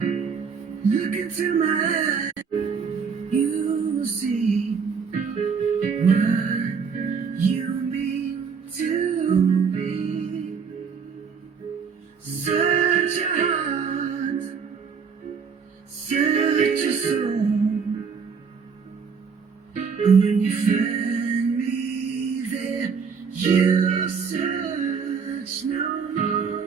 Look into my eyes, you will see what you mean to me. Such a heart, such a soul. And when you find me there, you'll search no more.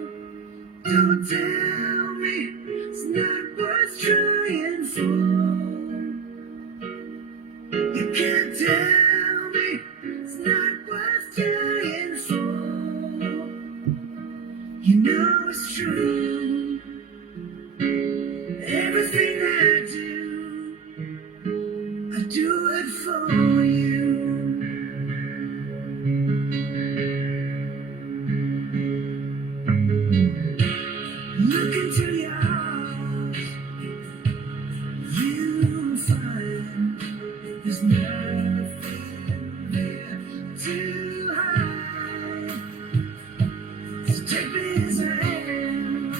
Don't tell me it's not worth trying for. You can't tell me it's not worth trying for. You know it's true. Everything I do it for you. Look into your heart, you'll find there's nothing there to hide. So take me as I am,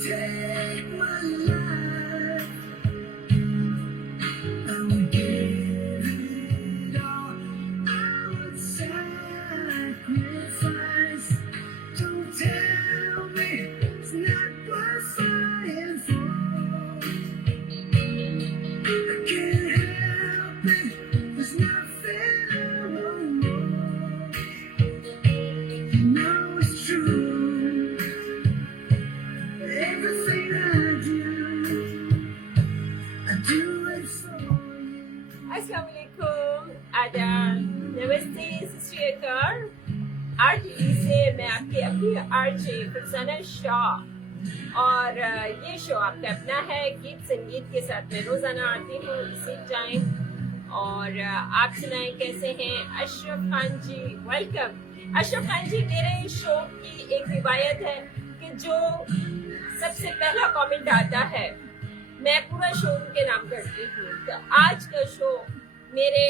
take my life. I would give it all, I would sacrifice. Don't tell me it's not worth fighting for. I can't help it, there's nothing I want more. You know it's true. Everything I do it for you. अस्सलाम वालेकुम, आदाब, नमस्ते, सत श्री अकाल। RTV से मैं आपकी अपनी आरजे फरजाना शाह और ये शो आपका अपना है गीत संगीत के साथ मैं रोजाना आती हूँ इसी टाइम। और आप सुनाएं कैसे हैं? अशरफ खान जी वेलकम। अशरफ खान जी, मेरे शो की एक रिवायत है कि जो सबसे पहला कमेंट आता है मैं पूरा शो उनके नाम करती हूँ। तो आज का शो मेरे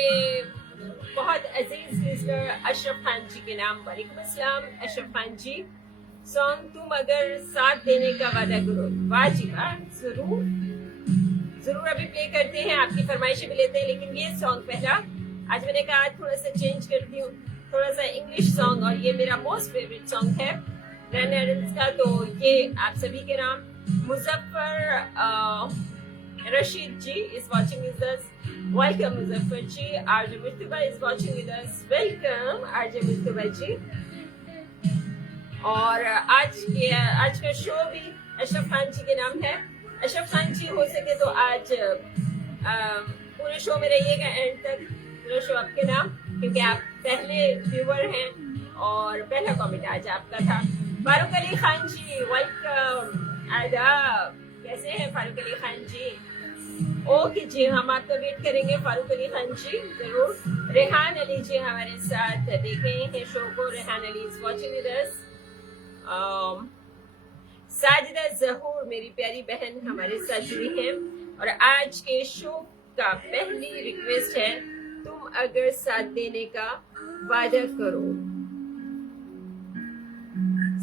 बहुत अजीज लिस्टर अशरफ खान जी के नाम। वालेकुम अस्सलाम अशरफ खान जी। सॉन्ग तुम अगर साथ देने का वादा करो, वाह जी वाह, जरूर जरूर अभी प्ले करते हैं, आपकी फरमाइशें भी लेते हैं। लेकिन ये सॉन्ग पहला आज मैंने कहा थोड़ा सा चेंज करती हूँ, थोड़ा सा इंग्लिश सॉन्ग, और ये मेरा मोस्ट फेवरेट सॉन्ग है रन एडम्स का। तो ये आप सभी के नाम। Muzaffar Rashid ji is watching with us. Welcome Muzaffar ji. RJ Mustafa is watching with us. Welcome RJ Mustafa ji. और आज का शो भी अशरफ खान जी के नाम है। अशरफ खान जी हो सके तो आज पूरे शो में रहिएगा एंड तक, पूरा शो आपके नाम, क्योंकि आप पहले व्यूअर हैं और पहला कमेंट आज आपका था। फारूक अली खान जी वेलकम, आदाब, कैसे हैं फारूक अली खान जी? ओके जी, हम आपका वेट करेंगे फारूक अली खान जी, जरूर। रेहान अली जी हमारे साथ देख रहे हैं शो को। Rehan Ali is watching with us. Sajida Zahoor मेरी प्यारी बहन हमारे साथ जुड़ी हैं। और आज के शो का पहली रिक्वेस्ट है तुम अगर साथ देने का वादा करो।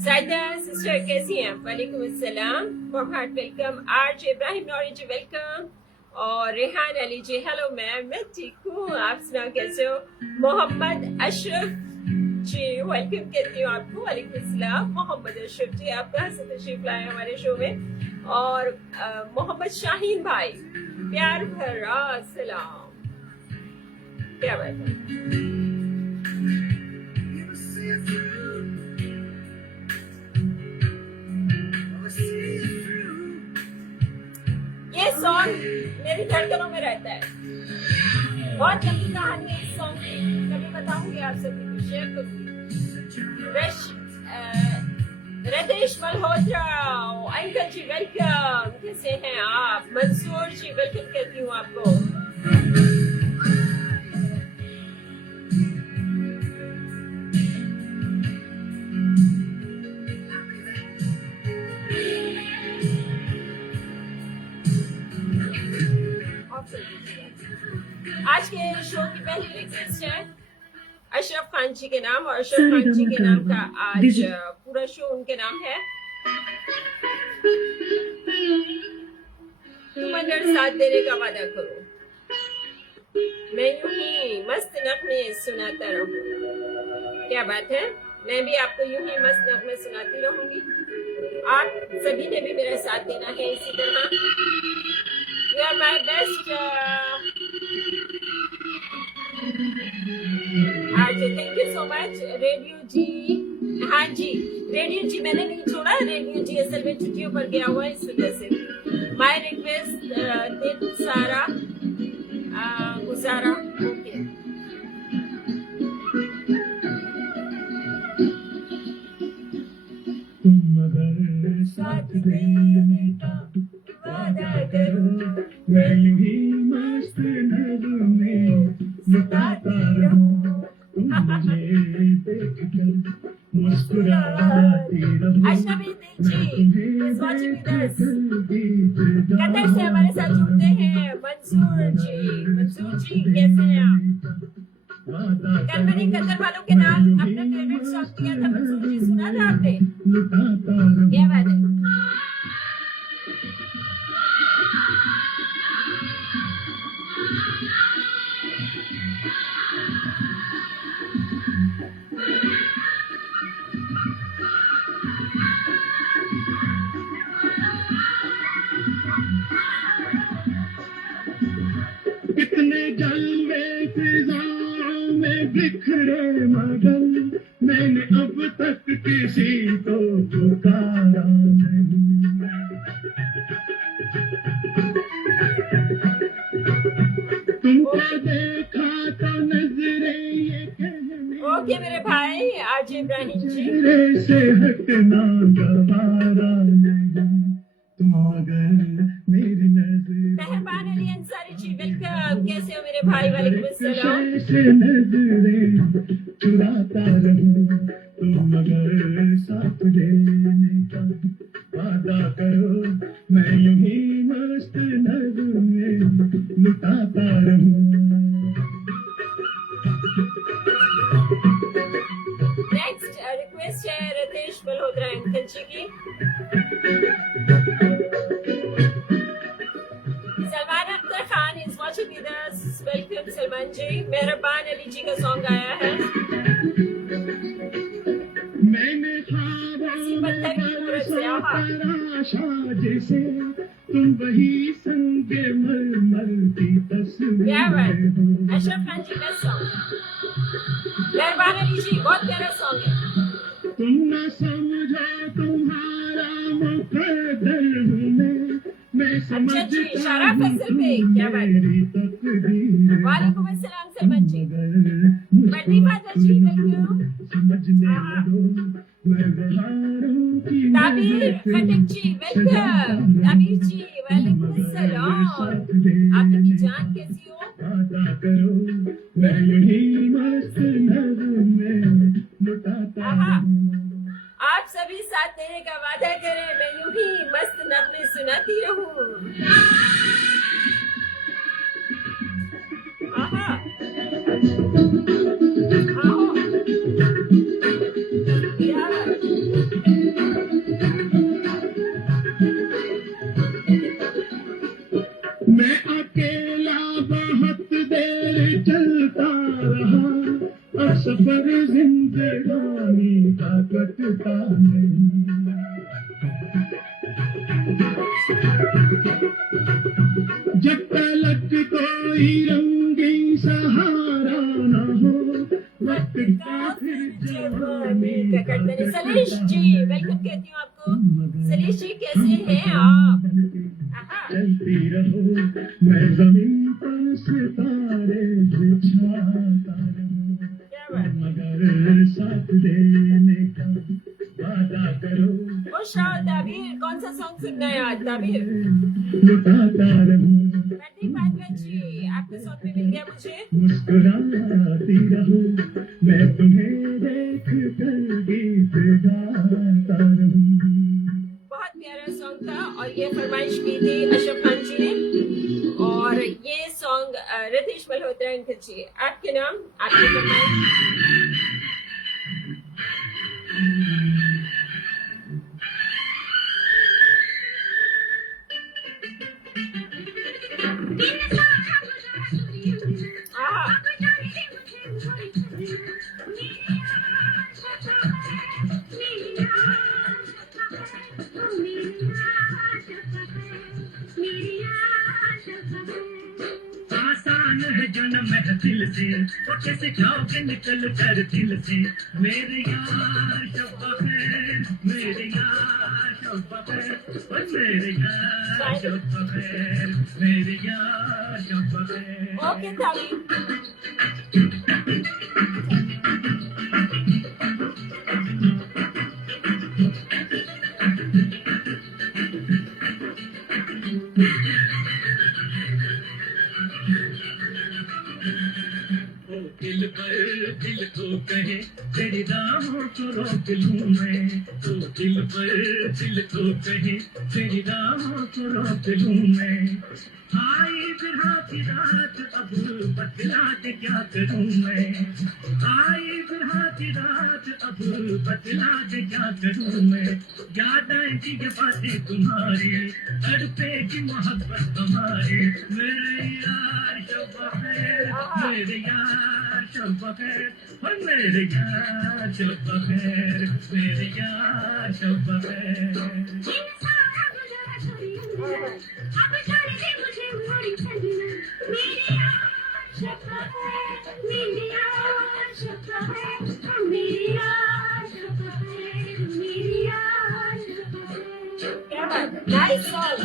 साजिदा सिस्टर कैसी हैं? वालेकुम अस्सलाम, warm heart welcome. RJ Ibrahim Nouri ji welcome. और रेहान अली जी हेलो मैम, मैं ठीक हूँ, आप सुनाओ कैसे हो? मोहम्मद अशरफ जी वेलकम कहती हूँ आपको। वालेकुम अस्सलाम मोहम्मद अशरफ जी, आप कहाँ से तशरीफ लाए हमारे शो में? और मोहम्मद शाहीन भाई प्यार भरा सलाम, क्या बात है। ये सॉन्ग मेरी धड़कनों में रहता है। बहुत लंबी कहानी है इस सॉन्ग की, कभी बताऊंगी आप सभी को, शेयर करूंगी। रदेश मल्होत्रा अंकल जी वेलकम, कैसे हैं आप? मंसूर जी वेलकम कहती हूँ आपको। आज के शो की पहली रिक्वेस्ट है अशरफ खान जी के नाम, और अशरफ खान जी के नाम का आज पूरा शो उनके नाम है। बगैर साथ देने का वादा करो, मैं यूं ही मस्त नगमे सुनाता रहूं। क्या बात है, मैं भी आपको यूं ही मस्त नगमे सुनाती रहूंगी। आप सभी ने भी मेरा साथ देना है इसी तरह। You are my best RJ, thank you so much. Radio जी, हाँ जी रेडियो जी, मैंने नहीं छोड़ा, रेडियो जी असल में छुट्टियों पर गया हुआ है, इस वजह से। माई रिक्वेस्ट दिन सारा गुजारा। ओके, तुम अगर साथ देने का वादा करो, मैं यूं ही मस्त नगमे लुटाता रहूं। तुम मुझे देखकर मुस्कुराती रहो, अशनवी दिल मैं जी तुम्हें इज वाचिंग विद अस। देखकर गीत कतर से हमारे साथ जुड़ते हैं मंसूर जी। मंसूर जी कैसे हैं आप? कल मैंने कतर वालों के नाम अपना फेवरेट सॉन्ग दिया था, मंसूर जी सुना था आपने? क्या बात है। कितने जलवे फिजाओं में बिखरे, मगर मैंने अब तक किसी को पुकारा नहीं। तुमको देखा तो नजरे ये कहने ओके मेरे भाई आज इब्राहिम जी, चेहरे से हटना गवारा नहीं। तुम अगर मेरी नजर मेहरबान अली अंसारी जी वेलकम। कैसे हो मेरे भाई? वालेकुम अस्सलाम। से नजरें चुराता रहूं। तुम अगर साथ देने का वादा करो, मैं यूं ही मस्त नगमे लुटाता रहूं। नेक्स्ट रिक्वेस्ट है रितेश मल्होत्रा अंकल जी की। Salman Akhtar Khan is watching with us, welcome Salman ji. Mehrban Ali जी का सॉन्ग आया है। मैंने ख्वाबों में पत्थर की मूरत से, आहा। तराशा जैसे तुम वही संगे मरमर की क्या बात, तस्वीर हो। अशरफ खान जी का सॉन्ग। मेहरबान अली जी बहुत प्यारा सॉन्ग है। तुम न समझो तुम्हारा मुकद्दर हूँ मैं अच्छा समझता जी, हूँ इशारा फैसल पे, क्या बात है। मेरी तकदीर। वालेकुम अस्सलाम सलमान जी। मगर बड़ी बात अच्छी वेलकम। समझने आहा। लगो मैं बहारों की ताबीर खटक जी वेलकम। ताबीर जी वालेकुम अस्सलाम। आपकी जान कैसी हो? वादा करो, मैं यही मस्त नगमे लुटाता आहा। रहूं। आप सभी साथ देने का वादा करें, मैं यूं ही मस्त नगमे सुनाती रहूं। आहा। आओ। यार। मैं अकेला बहुत देर चलता रहा, और सफर जिंदगानी का कटता नहीं। जब तलक कोई रंगीन सहारा न हो, वक्त का फिर जवानी का मैंने सलीश जी वेलकम कहती हूँ आपको। सलीश जी कैसे हैं आप? आहा। चलती रहो, मैं जमीन पर सितारे बिछाता रहूं। क्या बात है। मगर साथ देने का वादा करो, खुश रहो ताबीर। कौन सा सॉन्ग सुनना है आज ताबीर? लुटाता रहूं। प्रदीप पांडे जी आपका सॉन्ग भी मिल गया मुझे। मुस्कुराती रहो, मैं तुम्हें देख कर गीत गाता रहूं। बहुत प्यारा सॉन्ग था और ये फरमाइश की थी अशरफ खान जी ने, और ये सॉन्ग रितेश मल्होत्रा अंकल जी, आपके नाम आपकी फरमाइश। हाँ आसान है जो न महफिल से, वो कैसे जाओगे निकल कर दिल से। मेरे यार शब्बा खैर, मेरे यार शब्बा खैर, ओ मेरे यार शब्बा खैर, मेरे यार शब्बा खैर। ओके थाली ओ दिल पर दिल को कहे तेरी राहों को रोक लूं मैं। ओ दिल पर दिल को कहे तेरी राहों को रोक लूं मैं। आई बिरहा की रात अब बतला के क्या करूं मैं। आई बिरहा की रात अब बतला के क्या करूं मैं। याद आएगी ये बातें तुम्हारी, तड़पेगी मोहब्बत हमारी। मेरे यार शब्बा खैर, मेरे यार शब्बा खैर, ओ मेरे यार शब्बा खैर, मेरे यार शब्बा खैर। क्या बात नाइस सॉन्ग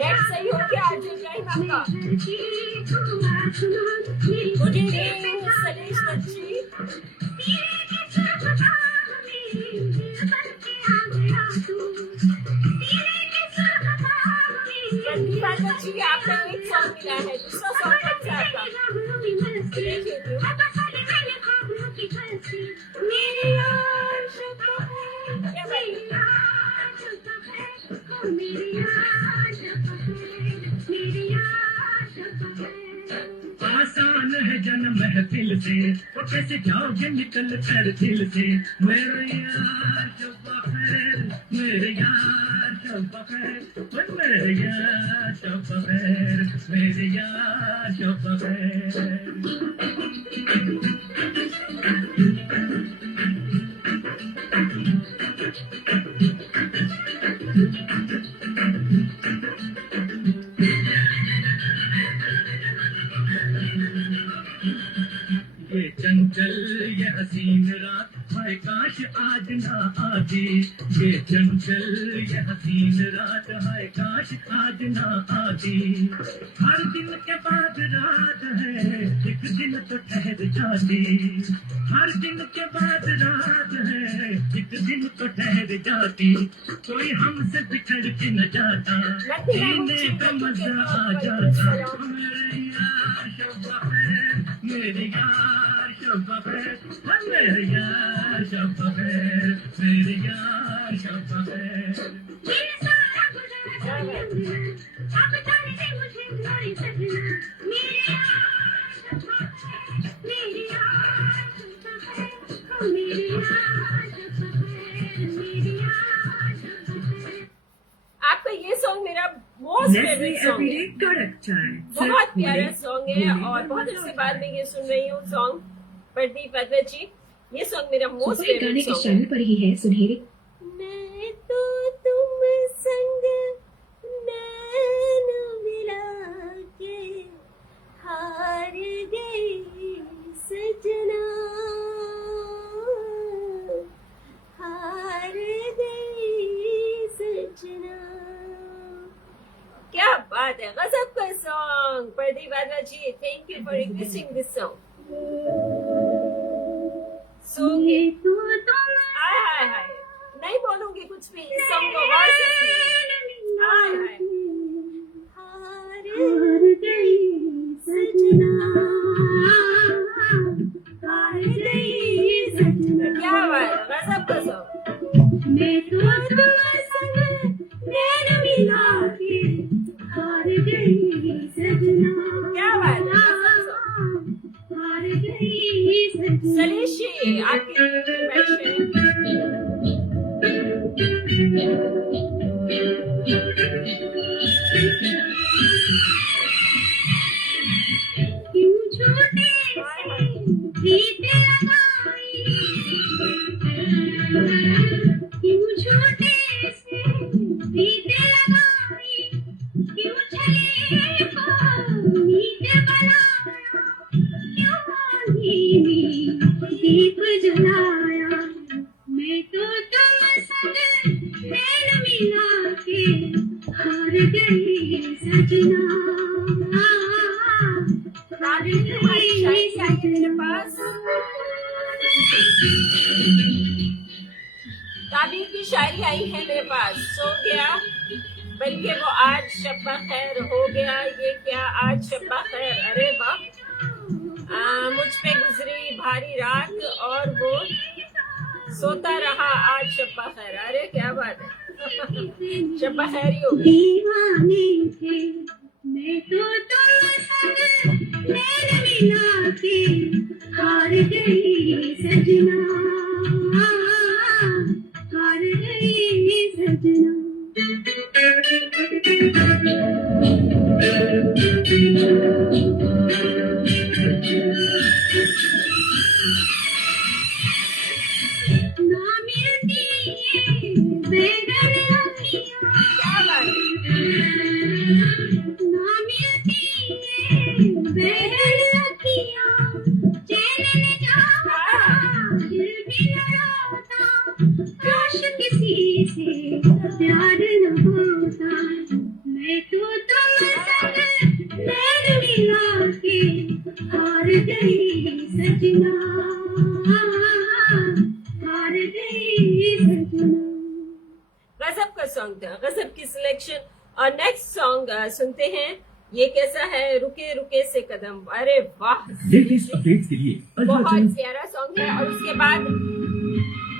नेट सही हो गया आज टाइम आपका गुड इवनिंग सलीश बच्ची प्रतिभा बच्ची आपको एक सॉन्ग मिला है दूसरा सॉन्ग कौन सा है आपका देखिए मेरे यार शब्बा खैर क्या बात आसान है जन्म महफिल से, वो कैसे जाओगे निकल कर दिल से। मेरे यार शब्बा खैर, मेरे यार शब्बा खैर, ओ मेरे यार शब्बा खैर, मेरे यार शब्बा खैर। ये चंचल ये हसीन रात, हाय काश आज ना आती। ये चंचल ये हसीन रात, हाय काश आज ना आती। हर दिन के बाद रात है, एक दिन तो ठहर जाती। हर दिन के बाद रात है, एक दिन तो ठहर जाती। कोई हमसे बिछड़ के न जाता, जीने का मजा आ जाता। मेरे यार शब्बा खैर, मेरे यार शब्बा खैर, मेरे यार शब्बा खैर, मेरे यार शब्बा खैर। आपका ये सॉन्ग मेरा मोस्ट फेवरेट सॉन्ग है बहुत प्यारा सॉन्ग है और बहुत दिनों बाद में ये सुन रही हूँ सॉन्ग प्रदीप अद्वैत जी ये सॉन्ग मेरा मोस्ट गाने फेवरेट के सॉन्ग चैनल पर ही है सुनहरे मैं तो तुम संग नैन मिला के हार गई सजना हार गई सजना क्या बात है गजब का song Pradeep Advait ji thank you for requesting this song हाय हाय हाय नहीं बोलूंगी कुछ भी इस सॉन्ग को गौर से सुनिए हाय हाय हार गई सजना हार गई सजना क्या बात है गजब का सॉन्ग मैं तो तुम्हारे संग नैन मिला के हार गई के हार गई सजना। तुम्हारी शायरी आई है मेरे पास, ताबीर की शायरी आई है मेरे पास। सो गया बल्कि वो आज शब्बा खैर हो गया, ये क्या आज शब्बा खैर, अरे वाह। मुझ पे गुजरी भारी रात और वो सोता रहा आज शब्बा खैर, अरे क्या बात है। शब्बा खैर ही हो गई। दीवाने थे मैं तो तुम नैन मिला के हार गई सजना, हार गई सजना। ना मिलती ये बेघर अखियाँ, क्या बात है। ना मिलती ये बेघर अखियाँ, चैन न जाता दिल भी न रोता, काश किसी से प्यार न होता। मैं तो तुमसे नैन मिला के हार गई सजना, हार गई सजना। गजब का सॉन्ग था, गजब की सिलेक्शन। और नेक्स्ट सॉन्ग सुनते हैं, ये कैसा है, रुके रुके से कदम, अरे वाह। लेटेस्ट अपडेट्स के लिए बहुत प्यारा सॉन्ग है। और उसके बाद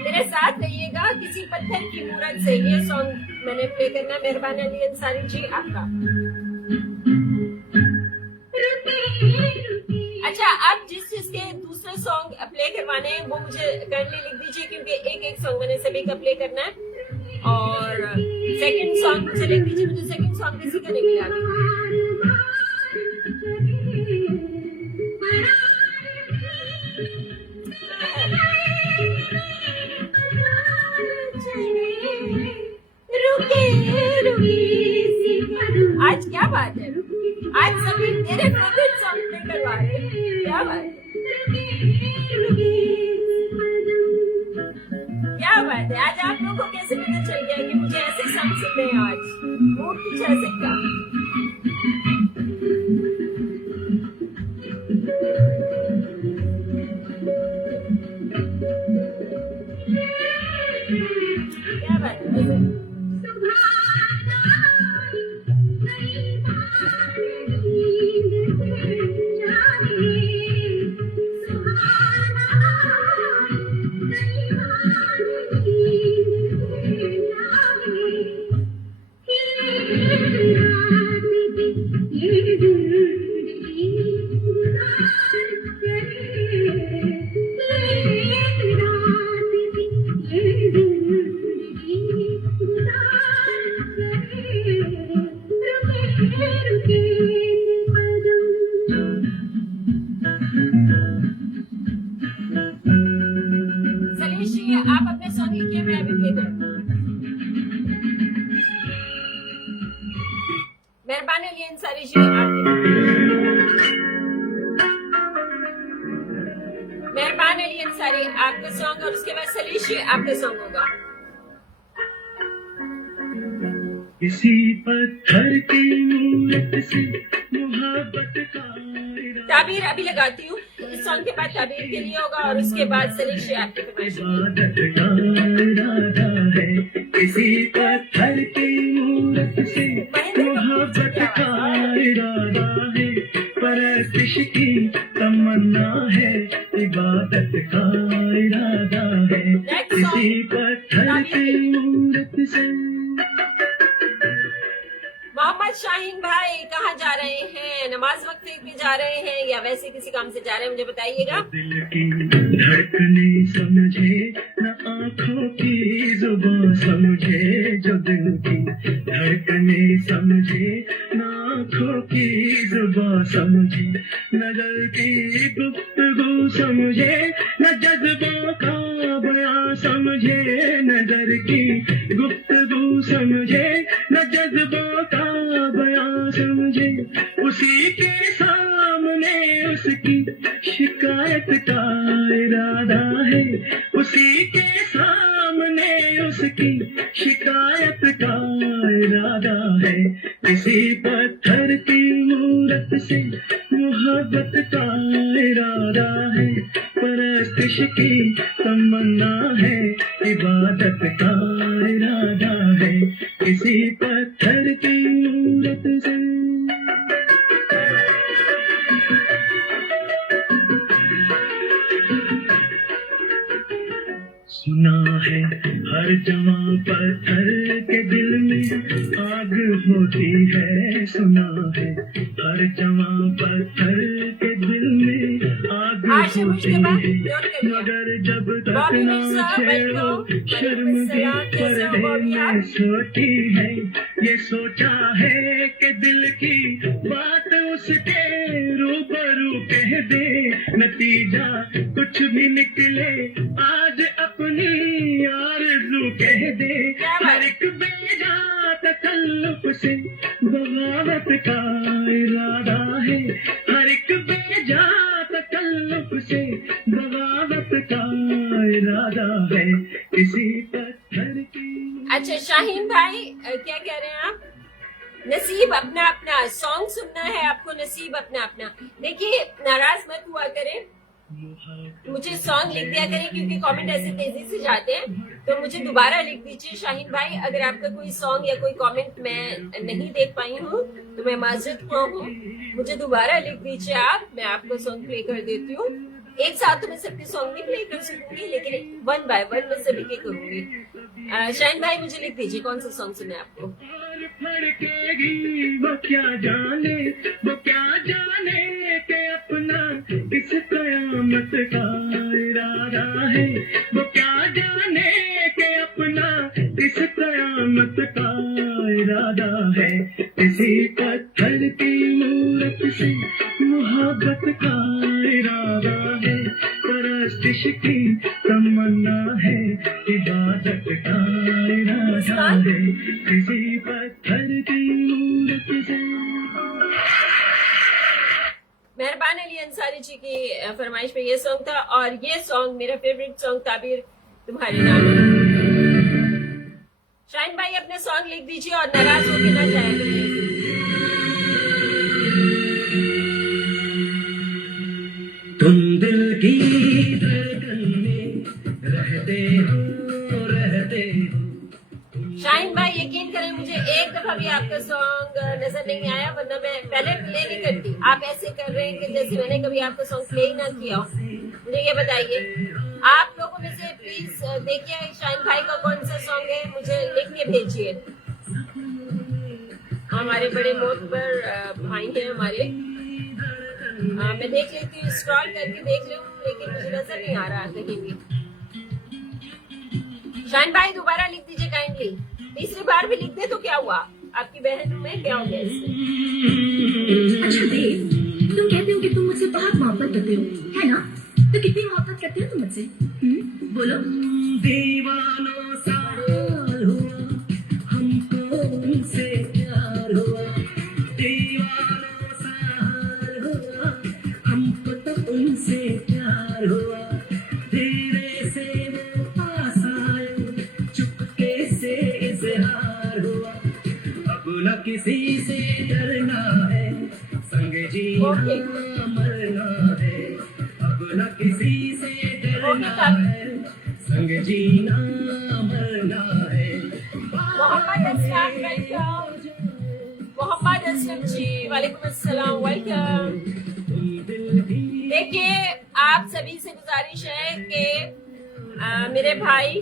मेरे साथ रहिएगा, किसी पत्थर की मूरत से ये सॉन्ग मैंने प्ले करना। मेहरबानी अली अंसारी जी आपका। अच्छा, अब जिस जिसके दूसरे सॉन्ग प्ले करवाने हैं वो मुझे करने लिख दीजिए, क्योंकि एक एक सॉन्ग मैंने सभी का प्ले करना है। और सेकंड सॉन्ग मुझे लिख दीजिए, मुझे सेकंड सॉन्ग किसी का नहीं मिला अभी। आज क्या बात है, आज सभी मेरे फेवरेट सॉन्ग प्ले करवा रहे हैं, क्या बात है, क्या बात है। आज आप लोगों को कैसे पता चल गया कि मुझे ऐसे सॉन्ग सुनने हैं आज, मूड कुछ ऐसे का। क्या बात है। आप अपने सॉन्ग लिखिए, मैं अभी प्ले करूँ। मेहरबानी अली अंसारी जी मेहरबानी अली अंसारी आपका सॉन्ग, और उसके बाद सलीशी आपका सॉन्ग होगा। किसी पत्थर की मूरत से मोहब्बत का ताबीर अभी लगाती हूँ, इस सॉन्ग के बाद ताबीर के लिए होगा और उसके बाद सलीशी आपके इबादत का इरादा है। किसी पत्थर की मूरत से मोहब्बत का इरादा है, परस्तिश की तमन्ना है, इबादत का इरादा है। किसी पत्थर की मूरत से। मोहम्मद शाहीन भाई कहाँ जा रहे हैं, नमाज वक्त पे जा रहे हैं या वैसे किसी काम से जा रहे हैं, मुझे बताइएगा। दिल की धड़कने समझे न आँखों की जुबान समझे, जो दिल की धड़कने समझे न आँखों की जुबान समझे, नजर की गुफ्तगू समझे न जज्बों का बयां समझे, नजर की गुफ्तगू समझे न जज्बों का बयां समझे, उसी के सामने उसकी शिकायत का इरादा है, उसी के सामने में उसकी शिकायत का इरादा है, किसी पत्थर की मूरत से मोहब्बत का इरादा है, परस्तिश की तमन्ना है, इबादत का इरादा है, किसी पत्थर की मूरत से। सुना है हर जवां पत्थर के दिल में आग होती है, सुना है हर जवां पत्थर के दिल में आग होती है, मगर जब तक ना छेड़ो शर्म भी पर्दे में सोती है, ये सोचा है कि दिल की बात उसके रूबरू कह दे, नतीजा कुछ भी निकले आज अपनी आरज़ू कह दे, हर एक बेजा तकल्लुफ से बगावत का इरादा है, हर एक बेजा तकल्लुफ से बगावत का इरादा है, किसी पत्थर की। अच्छा शाहीन भाई, क्या कह रहे हैं आप? नसीब अपना अपना, सॉन्ग सुनना है आपको, नसीब अपना अपना। देखिए नाराज मत हुआ करें, मुझे सॉन्ग लिख दिया करें क्योंकि कमेंट ऐसे तेजी से जाते हैं, तो मुझे दोबारा लिख दीजिए शाहीन भाई। अगर आपका कोई सॉन्ग या कोई कमेंट मैं नहीं देख पाई हूँ तो मैं माजरत हुआ हूँ, मुझे दोबारा लिख दीजिए आप, मैं आपको सॉन्ग प्ले कर देती हूँ। एक साथ तो मैं सबके सॉन्ग नहीं प्ले कर सकूंगी, लेकिन वन बाय वन मैं सभी के करूंगी। शाहीन भाई मुझे लिख दीजिए कौन सा सॉन्ग सुने आपको। वो क्या जाने, वो क्या जाने के अपना किस कयामत का इरादा है, वो क्या जाने के अपना किस कयामत का इरादा है, किसी पत्थर की मूरत से मोहब्बत का इरादा है, परस्तिश की तमन्ना है, इबादत का इरादा है, किसी पत्थर की मूरत से। मेहरबान अली अंसारी जी की फरमाइश पे ये सॉन्ग था, और ये सॉन्ग मेरा फेवरेट सॉन्ग ताबीर तुम्हारे नाम। शाहीन भाई अपने सॉन्ग लिख दीजिए और नाराज होके ना जाया करें। तुम दिल की धड़कन में रहते हो, रहते हो। शाहीन भाई यकीन करें मुझे एक दफा भी आपका सॉन्ग नजर नहीं आया, वरना मैं पहले प्ले नहीं करती। आप ऐसे कर रहे हैं कि जैसे मैंने कभी आपका सॉन्ग प्ले ही ना किया हो। मुझे ये बताइए, आप लोगों में से प्लीज देखिए शाहीन भाई का कौन सा सॉन्ग है, मुझे लिख के भेजिए। हमारे बड़े मोहब्बर भाई हैं हमारे, मैं देख लेती हूँ, स्क्रॉल करके देख लूँ, लेकिन मुझे नजर नहीं आ रहा कहीं भी। शाहीन भाई दोबारा लिख दीजिए काइंडली, तीसरी बार भी लिख दे तो क्या हुआ, आपकी बहन में क्या हो गया इसमें? अच्छा देव, तुम कहते हो कि तुम मुझसे बहुत मोहब्बत करते हो, है ना? तो कितनी मोहब्बत करते हो तुम मुझसे? बोलो। दीवानों सा हाल हुआ, हमको उनसे प्यार हुआ, दीवानों सा हाल हुआ, हमको तो उनसे प्यार हुआ, धीरे से वो पास आए, चुपके से इजहार हुआ, अब न किसी से डरना है, संग जीना मरना है, अब न किसी से डरना है, संग जीना मरना है। मोहम्मद असलम वेलकम, मोहम्मद असलम जी वालेकुम अस्सलाम, वेलकम। देखिए आप सभी से गुजारिश है कि मेरे भाई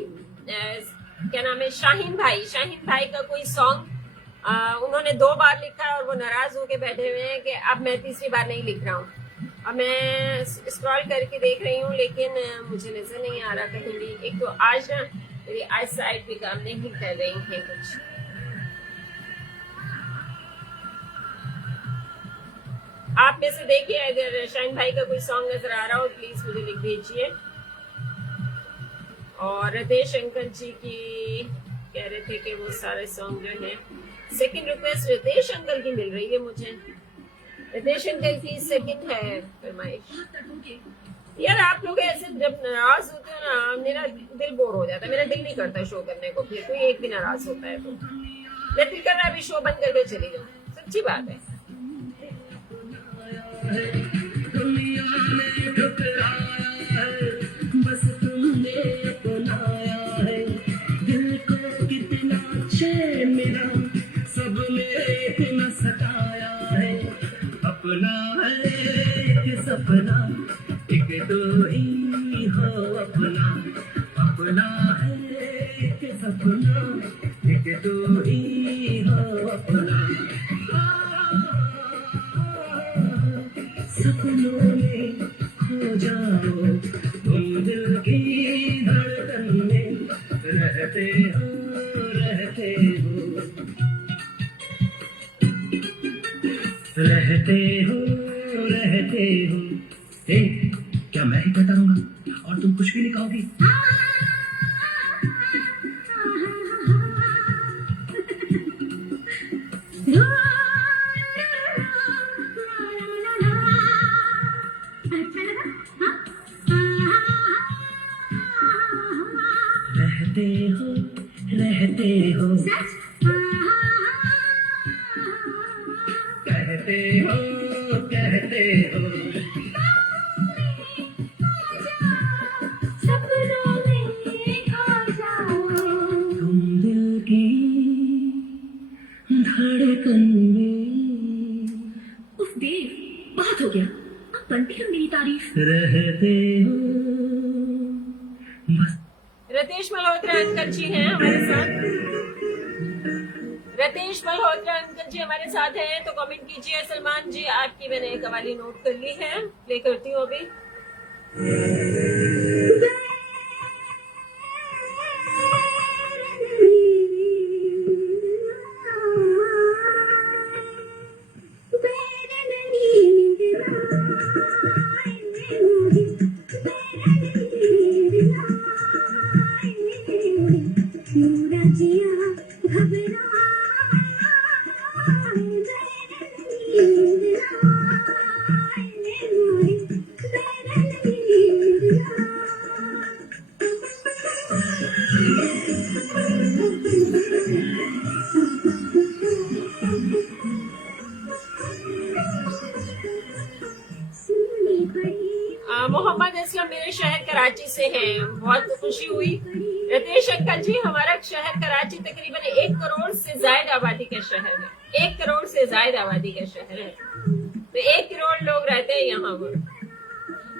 क्या नाम है, शाहीन भाई का कोई सॉन्ग उन्होंने 2 बार लिखा है और वो नाराज होके बैठे हुए हैं कि अब मैं तीसरी बार नहीं लिख रहा हूँ। अब मैं स्क्रॉल करके देख रही हूँ, लेकिन मुझे नजर नहीं आ रहा कहीं भी। एक तो आज ना मेरी आई साइड भी काम नहीं कर रही है कुछ। आप में से देखिए अगर शाहीन भाई का कोई सॉन्ग नजर आ रहा हो प्लीज मुझे लिख दीजिए। और रितेश अंकल जी की कह रहे थे कि वो सारे सॉन्ग जो हैं, सेकंड रिक्वेस्ट रितेश अंकल की मिल रही है मुझे। रितेश अंकल की सेकंड है फरमाइश, यार आप लोग ऐसे जब नाराज होते हो ना, मेरा दिल बोर हो जाता है, मेरा दिल नहीं करता शो करने को। फिर कोई एक भी नाराज होता है तो मैं दिल कर रहा है अभी शो बंद करके चली जाऊँ। सच्ची बात है। दुनिया ने ठुकराया है, बस तुमने अपनाया है। दिल को कितना चैन मिला, सबने इतना सताया है। अपना है कि सपना, एक तो ही हो अपना। अपना है कि सपना, एक तो ही हो अपना। सपनों में खो जाओ तुम, दिल की धड़कन में रहते हो, रहते हो, रहते हो, रहते हो। ए, क्या मैं ही कहता रहूंगा और तुम कुछ भी नहीं कहोगी? रहते हो, रहते हो, कहते हो, कहते हो। सपनों में खो जाओ तुम दिल की धड़कन में। उफ देव, बहुत हो गया, अब बनती है मेरी तारीफ। रहते हो बस। रतेश मल्होत्रा अंकल जी हैं हमारे साथ। रतेश मल्होत्रा अंकल जी हमारे साथ हैं तो कमेंट कीजिए। सलमान जी आपकी मैंने कवाली नोट कर ली है, प्ले करती हूँ अभी। मोहम्मद असलम मेरे शहर कराची से हैं, बहुत खुशी हुई। रतेश अंकल जी हमारा शहर कराची तकरीबन 1 करोड़ से ज्यादा आबादी का शहर है। 1 करोड़ से ज्यादा आबादी का शहर है, तो 1 करोड़ लोग रहते हैं यहाँ पर।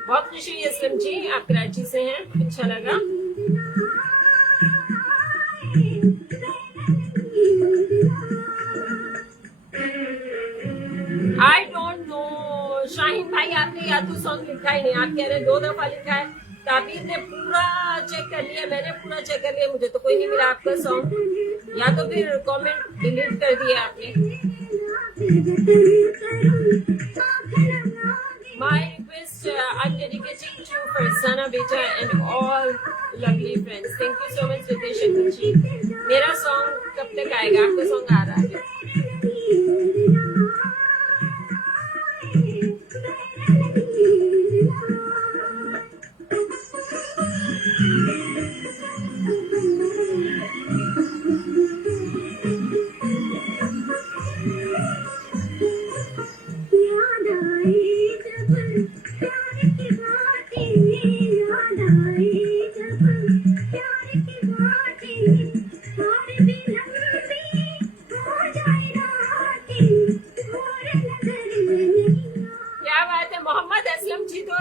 बहुत खुशी हुई असलम जी, आप कराची से हैं, अच्छा लगा। आई डोंट नो शाहीन भाई, आपने या तो सॉन्ग लिखा ही नहीं, आप कह रहे 2 दफा लिखा है। ताबीर ने पूरा चेक कर लिया, मैंने पूरा चेक कर लिया, मुझे तो कोई नहीं मिला आपका सॉन्ग। या तो फिर कमेंट डिलीट कर दिया आपने। My request I am dedicating to Farsana बेटा and all lovely friends. Thank you so much Ritesh uncle ji. मेरा सॉन्ग कब तक आएगा? आपका सॉन्ग आ रहा है।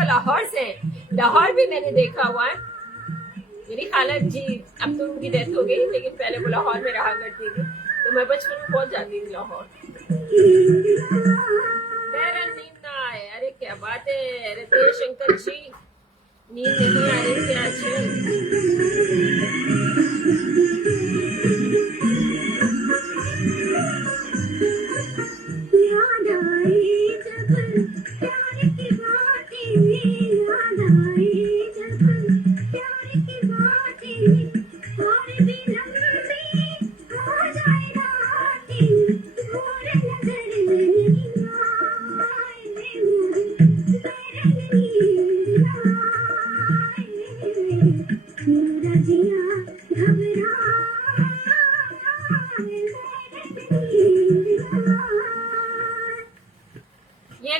लाहौर से, लाहौर भी मैंने देखा हुआ है। मेरी खाला जी, अब तो उनकी डेथ हो गई, लेकिन पहले वो लाहौर में रहा करती थी, तो मैं बचपन में बहुत जाती थी लाहौर। मेरा नींद ना आए, अरे क्या बात है रितेश अंकल जी, नींद नहीं आ रही थी आज।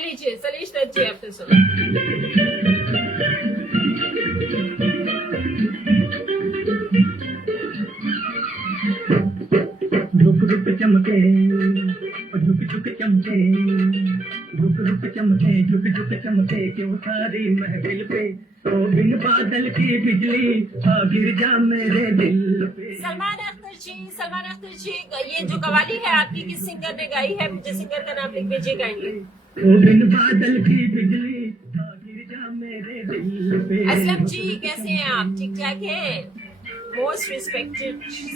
लीजिए सलीश दत्त जी आपने सुना। रुक रुक चमके झुक झुक चमके रुक रुक चमके झुक झुक चमके क्यों सारी महफिल पे तो बिन बादल की बिजली आ गिर जा मेरे दिल पे। सलमान अख्तर जी ये जो कवाली है आपकी किस सिंगर ने गाई है? मुझे सिंगर का नाम लिख दीजिए काइंडली। तो बिन बादल की बिजली आ गिर जा मेरे दिल पे। असलम जी कैसे हैं आप? ठीक ठाक हैं? Most respected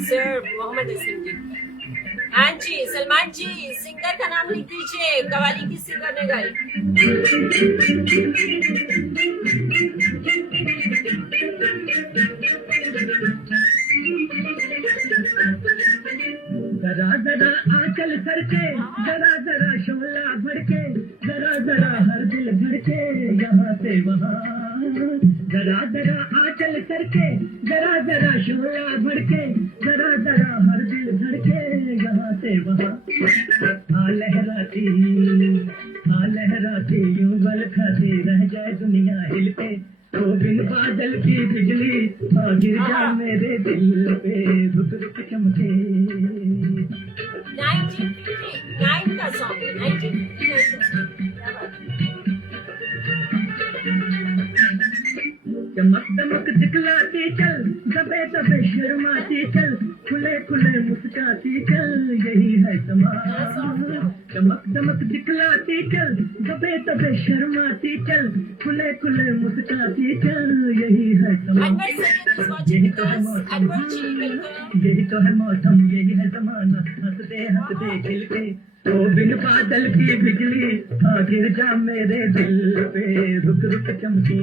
sir Mohammad Aslam ji. हाँ जी सलमान जी सिंगर का नाम लिख दीजिए, कवाली किस सिंगर ने गाई? जरा जरा आंचल सरके जरा जरा शोला भड़के जरा जरा हर दिल धड़के यहाँ से वहाँ। जरा जरा आंचल सरके जरा जरा शोला भड़के जरा जरा हर दिल धड़के यहाँ से वहाँ। आ लहराती यूं बल खाती रह जाए दुनिया हिल के तो बिन बादल की बिजली आ गिर जा मेरे दिल पे। रुक रुक चमके 1959 का सॉन्ग है 1959। चमक दमक दिखलाती चल दबे दबे शर्माती चल खुले खुले मुस्काती चल यही है समा। चमक दमक दिखलाती चल दबे दबे शर्माती चल खुले खुले मुस्काती चल यही है समा। यही तो है मौसम यही तो है मौसम यही है जमाना हंसते हंसते खिल के तो बिन बादल की बिजली आ गिर जा मेरे दिल पे। रुक रुक चमके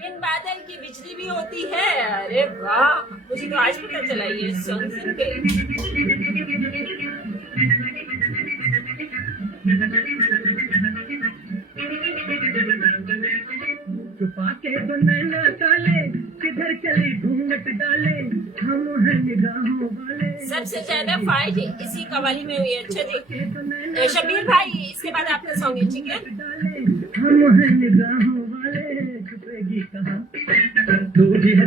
बिन बादल की बिजली भी होती है। अरे वाह मुझे तो आज पता चला ये सुन के। छुपा के तो नैना ताले किधर चली घूंघट डाले हम हैं निगाहों वाले। सबसे ज्यादा फाइट इसी कवाली में हुई है। अच्छा जी शबीर भाई इसके बाद आपका सॉन्ग है ठीक है। हम हैं निगाहों वाले छुपेगी कहाँ। तू भी है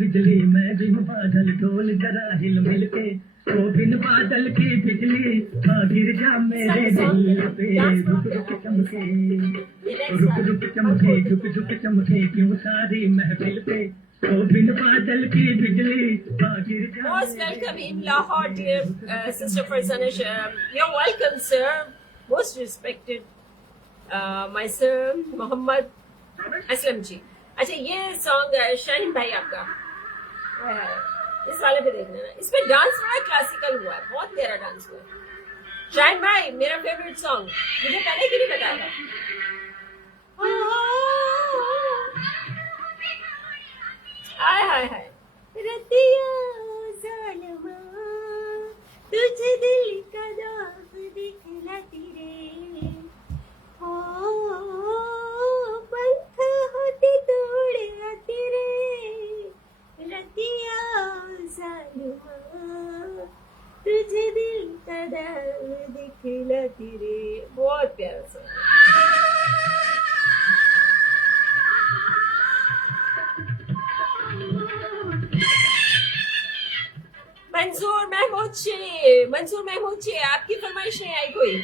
बिजली मैं भी हूँ बादल ढोल जरा हिल मिल के तो बिन बादल की बिजली आ गिर जा मेरे दिल पे। रुक रुक चमके झुक झुक चमके क्यों सारी महफिल पे तो बिन बादल की बिजली आ गिर जा। Most welcome in Lahore, dear sister Farzana. You're welcome, sir. Most respected, my sir Mohammed Aslam ji. अच्छा ये सॉन्ग शाहीन भाई आपका इस वाले पे देखना ना, इस पे डांस बड़ा क्लासिकल हुआ है, बहुत प्यारा डांस हुआ है। शाहीन भाई मेरा फेवरेट सॉन्ग, मुझे पहले क्यों नहीं बताया था? हाय हाय हाय रतिया ज़ालिमा तुझे दिल का दाग दिखलाती रे ओ पंख होते तोड़ आती रे रतिया ज़ालिमा तुझे दिल का दाग दिखलाती रे। बहुत प्यारा सॉन्ग। मंसूर महमूद जी आपकी फरमाइश नहीं आई कोई?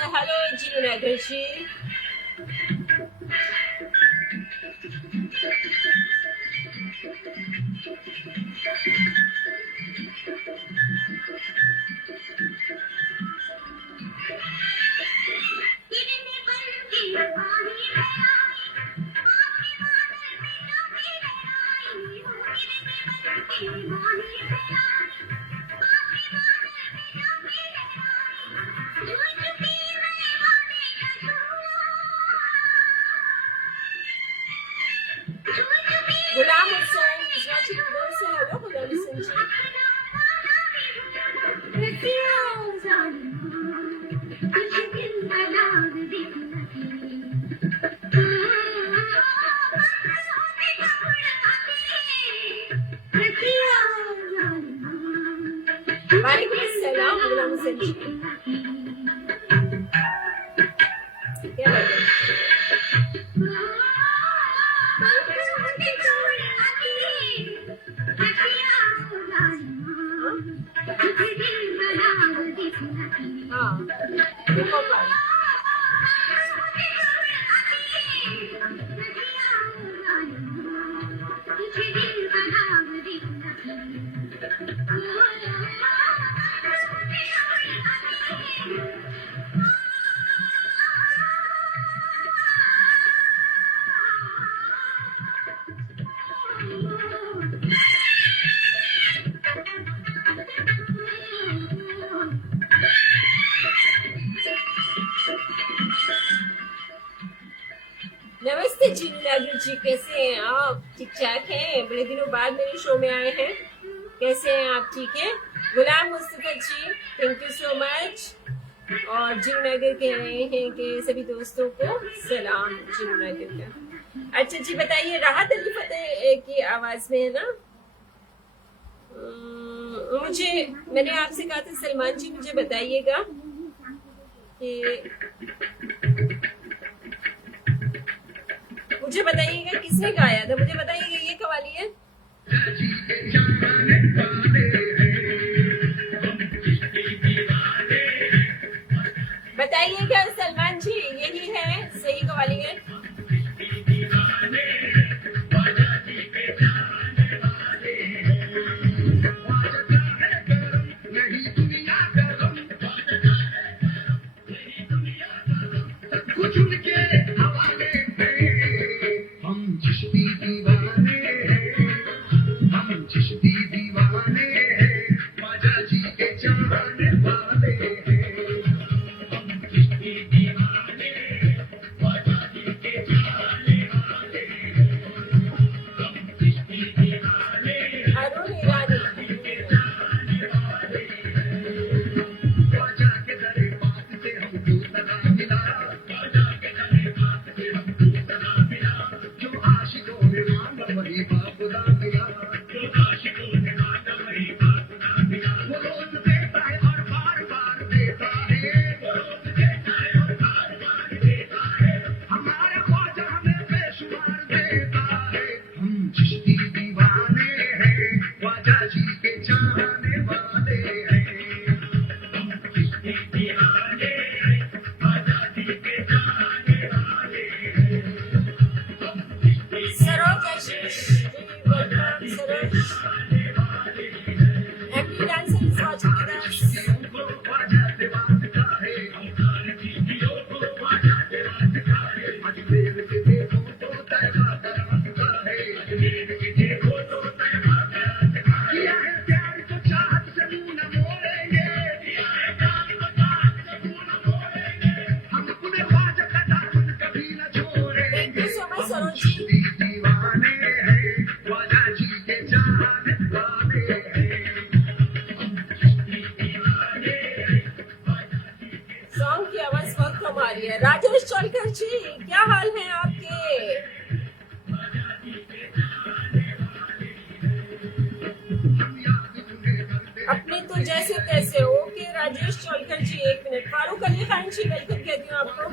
से हेलो जीनू नागर जी। गुलाम हुसैन इस वाचिंग उधर से हेलो गुलाम हुसैन जी। वालेकुम अस्सलाम गुलाम हुसैन जी। क्या बात है? हाँ देखो भाई नमस्ते जीनू नागर जी, कैसे हैं आप? ठीक ठाक हैं? बड़े दिनों बाद मेरे शो में आए हैं। कैसे हैं आप? ठीक है। गुलाम मुस्तफा जी थैंक यू सो मच। और जीनू नागर कह रहे हैं कि सभी दोस्तों को सलाम जीनू नागर का। अच्छा जी बताइए, राहत अली फतेह की आवाज में है ना? मैंने आपसे कहा था सलमान जी मुझे बताइएगा कि मुझे बताइएगा किसने गाया था, मुझे बताइएगा ये कवाली है। बताइएगा सलमान जी यही है, सही कवाली है? राजेश चोलकर जी क्या हाल है आपके? अपने तो जैसे तैसे। ओके राजेश चोलकर जी, एक मिनट। फारूक अली खान जी वेलकम कहती हूँ आपको।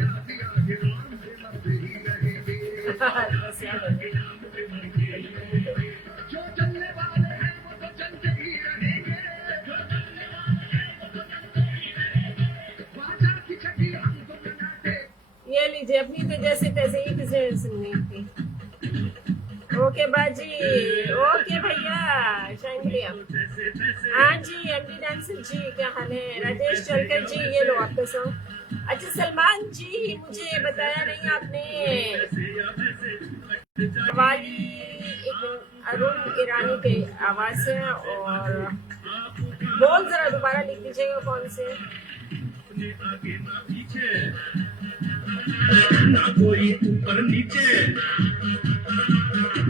लीजिए, अपनी तो जैसे तैसे ही किसी ने सुननी थी। ओके बाजी, ओके भैया शांग्रिया। हाँ जी एमडी डांसर जी, क्या हाल है? राजेश चलकर जी, ये लो आपका सॉन्ग। अच्छा सलमान जी, मुझे बताया नहीं आपने, वाली एक अरुण ईरानी के आवाज से, और बोल जरा दोबारा लिख दीजिएगा कौन से। ना कोई ऊपर नीचे,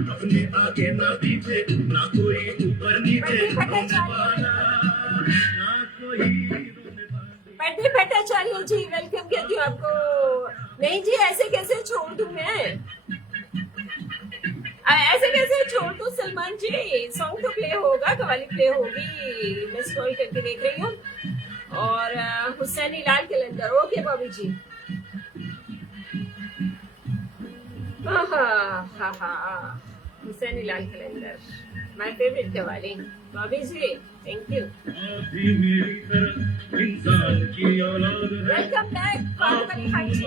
अपने आगे ना पीछे, ना कोई ऊपर नीचे, रोने वाला ना कोई रोने वाला। पैटी भट्टाचार्य जी वेलकम कहती हूँ आपको। नहीं जी, ऐसे कैसे छोड़ दूं मैं, ऐसे कैसे छोड़ दूं सलमान जी? सॉन्ग तो प्ले होगा, कवाली प्ले होगी, मैं स्क्रॉल करके देख रही हूँ। और Husaini Lal Qalandar, okay Bobby ji. Husaini Lal Qalandar my favourite qawwali. Bobby ji thank you, welcome back Farooq Ali Khan ji.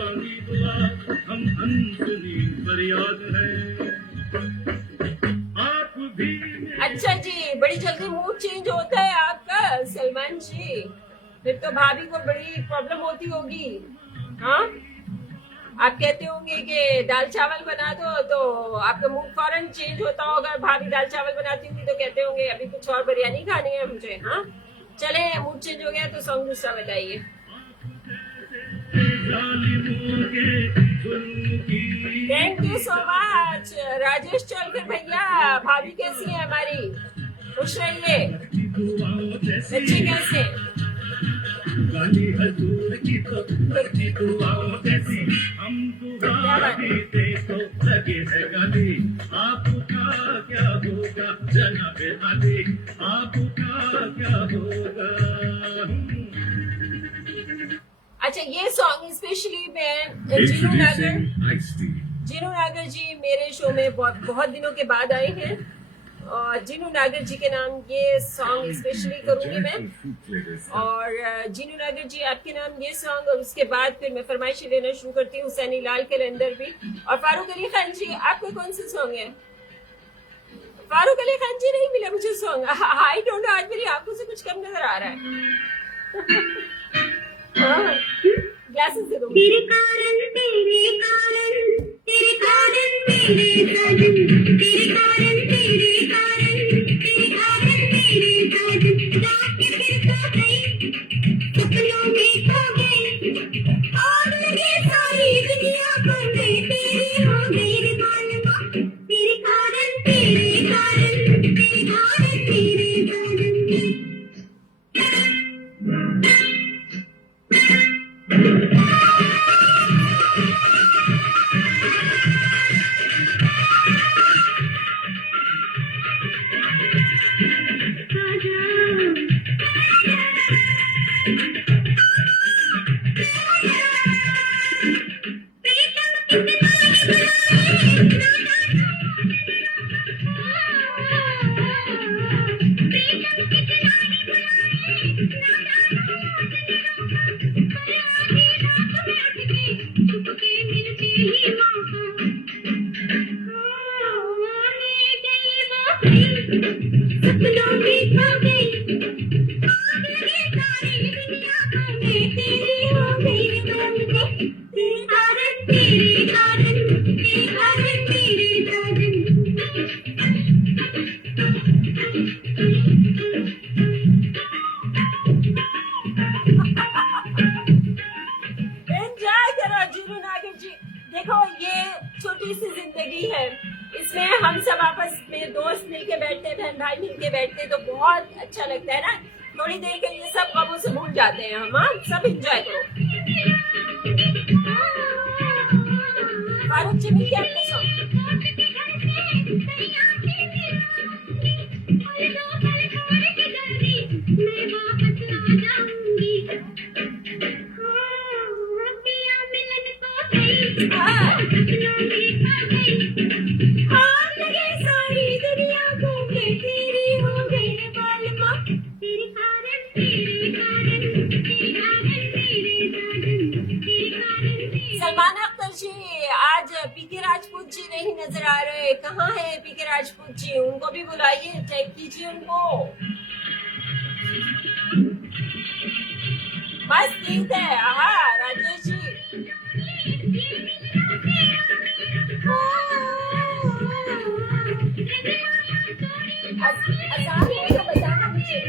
हम अनसुनी फरियाद है, आप भी। अच्छा जी, बड़ी जल्दी मूड चेंज होता है आपका सलमान जी, फिर तो भाभी को बड़ी प्रॉब्लम होती होगी। हाँ, आप कहते होंगे कि दाल चावल बना दो, तो आपका मूड फौरन चेंज होता होगा। भाभी दाल चावल बनाती होंगी तो कहते होंगे अभी कुछ और बिरयानी खानी है मुझे। हाँ चले, मूड चेंज हो गया तो सॉन्ग दूसरा बताइए। Thank you so much Rajesh चलकर भैया। भाभी कैसी है हमारी? खुश रहिए। बच्चे कैसे? गाली हजूर की तो लगती दुआओं जैसी, हम दुआ देते तो लगे है गाली। आपका क्या होगा जनाबे अली, आपका क्या होगा। अच्छा, ये सॉन्ग स्पेशली मैं जीनू नागर जी मेरे शो में बहुत दिनों के बाद आए हैं, और जीनू नागर जी के नाम ये सॉन्ग स्पेशली करूंगी मैं। और जीनू नागर जी आपके नाम ये सॉन्ग, और उसके बाद फिर मैं फरमाइशी लेना शुरू करती हूँ, हुसैनी लाल कैलेंडर भी। और फारूक अली खान जी, आपका कौन सा सॉन्ग है? फारूक अली खान जी नहीं मिला मुझे सॉन्ग, आई डोंट नो, आज मेरी आंखों से कुछ कम नजर आ रहा है। हाँ, ग्लासेस दे दो। तेरे कारण तेरे कारण तेरे कारण मेरे साजन, तेरे कारण तेरे कारण तेरे कारण मेरे साजन, रात के फिर सो गई, सपनों में खो गई, आग लगे सारी दुनिया को, मैं तेरी हो गई रे मालूमा, तेरे कारण तेरे कारण तेरे कारण मेरे साजन। देखो, ये छोटी सी जिंदगी है, इसमें हम सब आपस में दोस्त मिलके बैठते, बहन भाई मिलके बैठते तो बहुत अच्छा लगता है ना। थोड़ी देर के लिए सब गमों से भूल जाते हैं हम। हाँ, सब एंजॉय करो। फारूक जी मिलके आपका सॉन्ग। सलमान अख्तर जी, आज पीके राजपूत जी नहीं नजर आ रहे, कहाँ है पीके राजपूत जी? उनको भी बुलाइए, चेक कीजिए उनको। मस्त गीत है, हाँ राजेश जी। आसान है तो बताना मुझे।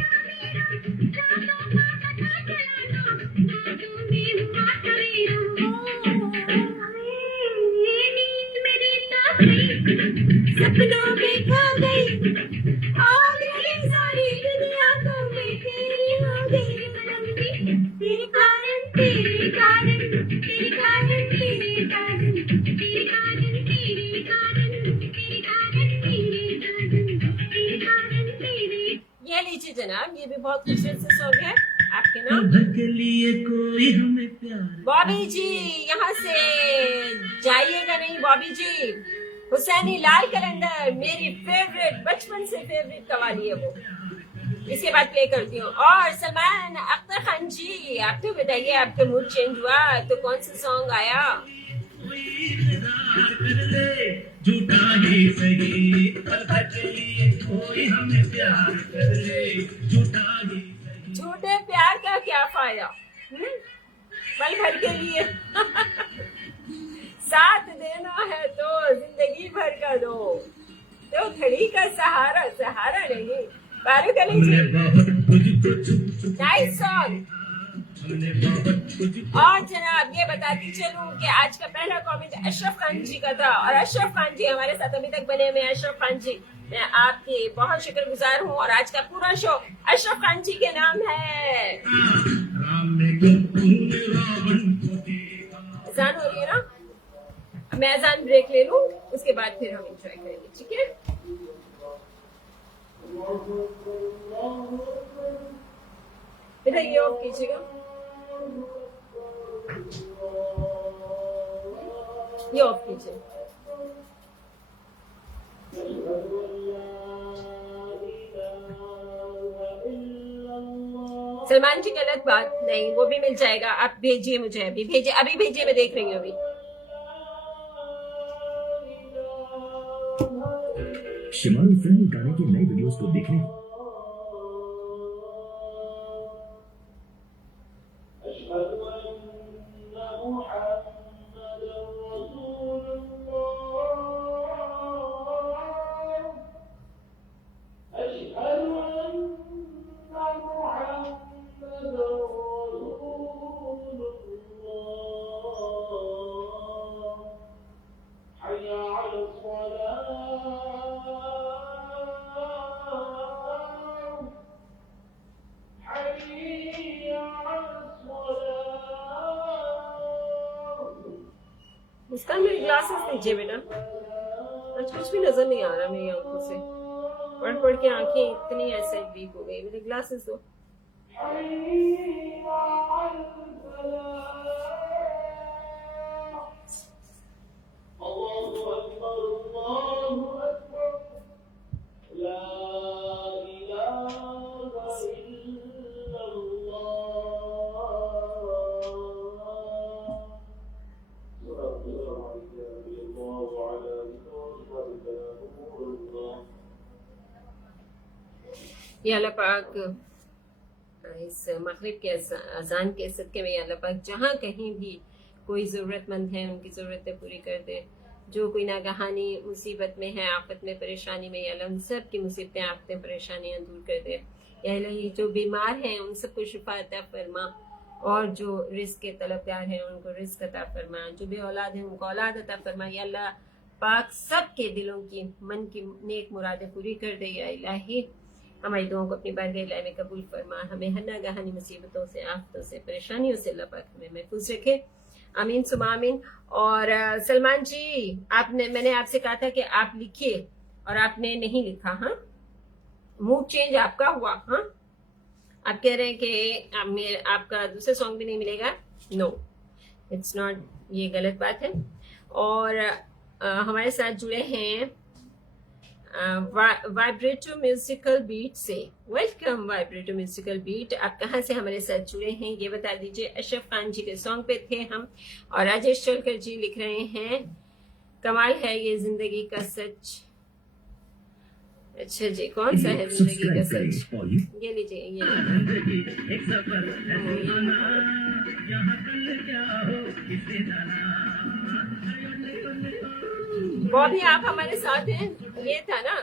सपनों में खो गई और मेरी सारी दुनिया को मैं तेरी हो गई रंगी। तेरे कारण तेरे कारण तेरे कारण तेरे कारण तेरे कारण तेरे कारण तेरे कारण तेरे कारण तेरे कारण तेरे। ये लीजिए जनाब, ये भी बहुत खूबसूरत से सॉन्ग है आपके नाम। के लिए कोई हमें प्यार। बॉबी जी यहाँ से जाइएगा नहीं बॉबी जी। हुसैनी लाल कलंदर मेरी फेवरेट, बचपन से फेवरेट कवाली है वो, इसके बाद प्ले करती हूँ। और सलमान अख्तर खान जी, आप तो बताइए, आपका मूड चेंज हुआ तो कौन सा सॉन्ग आया? झूठा ही सही, पल के लिए कोई हमें प्यार कर ले, झूठा ही सही। झूठे प्यार का क्या फायदा, पल भर के लिए। साथ देना है तो जिंदगी भर का दो, तो खड़ी का सहारा सहारा नहीं। बारू कली जी, नाइस सॉन्ग। और जनाब ये बताती चलूं कि आज का पहला कमेंट अशरफ खान जी का था, और अशरफ खान जी हमारे साथ अभी तक बने हुए। अशरफ खान जी, मैं आपकी बहुत शुक्रगुजार हूँ, और आज का पूरा शो अशरफ खान जी के नाम है। अजान हो रही है ना, मैं अजान ब्रेक ले लूं, उसके बाद फिर हम एंजॉय करेंगे, ठीक है? बेटा ये ऑफ कीजिएगा, ये ऑफ कीजिए। सलमान जी गलत बात नहीं, वो भी मिल जाएगा, आप भेजिए मुझे, अभी भेजिए, अभी भेजिए, मैं देख रही हूँ अभी। शिमारू फिल्मी गाने के नए वीडियोस को देखने मुस्कान मेरे ग्लासेस दीजिए बेटा, आज कुछ भी नजर नहीं आ रहा मेरी आंखों से, पढ़ पढ़ के आंखें इतनी ऐसे वीक हो गई। मेरे ग्लासेस दो। या अल्लाह पाक इस मगरिब के अजान के सदके में, या अल्लाह पाक जहाँ कहीं भी कोई ज़रूरतमंद है उनकी ज़रूरतें पूरी कर दे। जो कोई नागहानी मुसीबत में है, आफत में, परेशानी में, या अल्लाह उन सब की मुसीबतें, आफतें, परेशानियाँ दूर कर दे। या अल्लाह जो बीमार हैं उन सबको शिफा अता फरमा, और जो रिस्क के तलबगार हैं उनको रिस्क अता फरमा, जो बे औलाद हैं उनको औलाद अता फरमा। या अल्लाह पाक सब के दिलों की, मन की नेक मुरादें पूरी कर दे। या इलाही हमारी दुआओं को अपनी बारगाह इलाही में कबूल फरमा। हमें हर नागहानी मुसीबतों से, आफतों से, परेशानियों से अल्लाह पाक हमें महफूज रखे, आमीन सुमा आमीन। और सलमान जी, मैंने आपसे कहा था कि आप लिखिए, और आपने नहीं लिखा। हाँ, मूड चेंज आपका हुआ। हाँ, आप कह रहे हैं कि आपका दूसरा सॉन्ग भी नहीं मिलेगा। नो, इट्स नॉट, ये गलत बात है। और हमारे साथ जुड़े हैं वाइब्रेटो म्यूजिकल बीट से। Welcome vibrato musical beat. आप कहाँ से हमारे साथ जुड़े हैं ये बता दीजिए। अशरफ खान जी के सॉन्ग पे थे हम, और राजेश चोलकर जी लिख रहे हैं कमाल है ये जिंदगी का सच। अच्छा जी, कौन सा है जिंदगी का सच? ये लीजिए, ये एक सफर है सुनाना, यहाँ कल क्या हो किसे जाना। बॉबी आप हमारे साथ हैं। ये था ना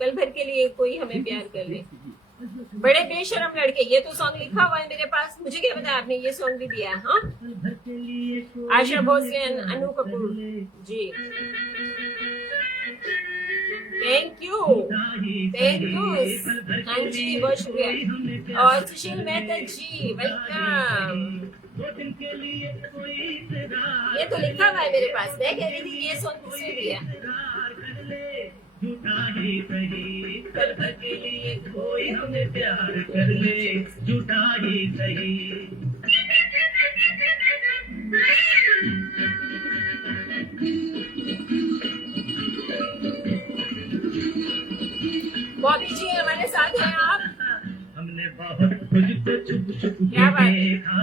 कल भर के लिए कोई हमें प्यार कर ले। बड़े बेशरम लड़के, ये तो सॉन्ग लिखा हुआ है मेरे पास, मुझे क्या पता आपने ये सॉन्ग भी दिया है। हाँ, आशा भोसले, अनु कपूर जी, थैंक यू हाँ जी, बहुत शुक्रिया। और सुशील मेहता जी वेलकम। ये तो लिखा हुआ है मेरे पास, मैं कह रही थी ये सॉन्ग किसने दिया। झूठा ही सही कल भर के लिए कोई हमें प्यार कर ले, झूठा ही सही। बॉबी जी हमारे साथ हैं आप। हमने बहुत तुझको छुप छुप के देखा,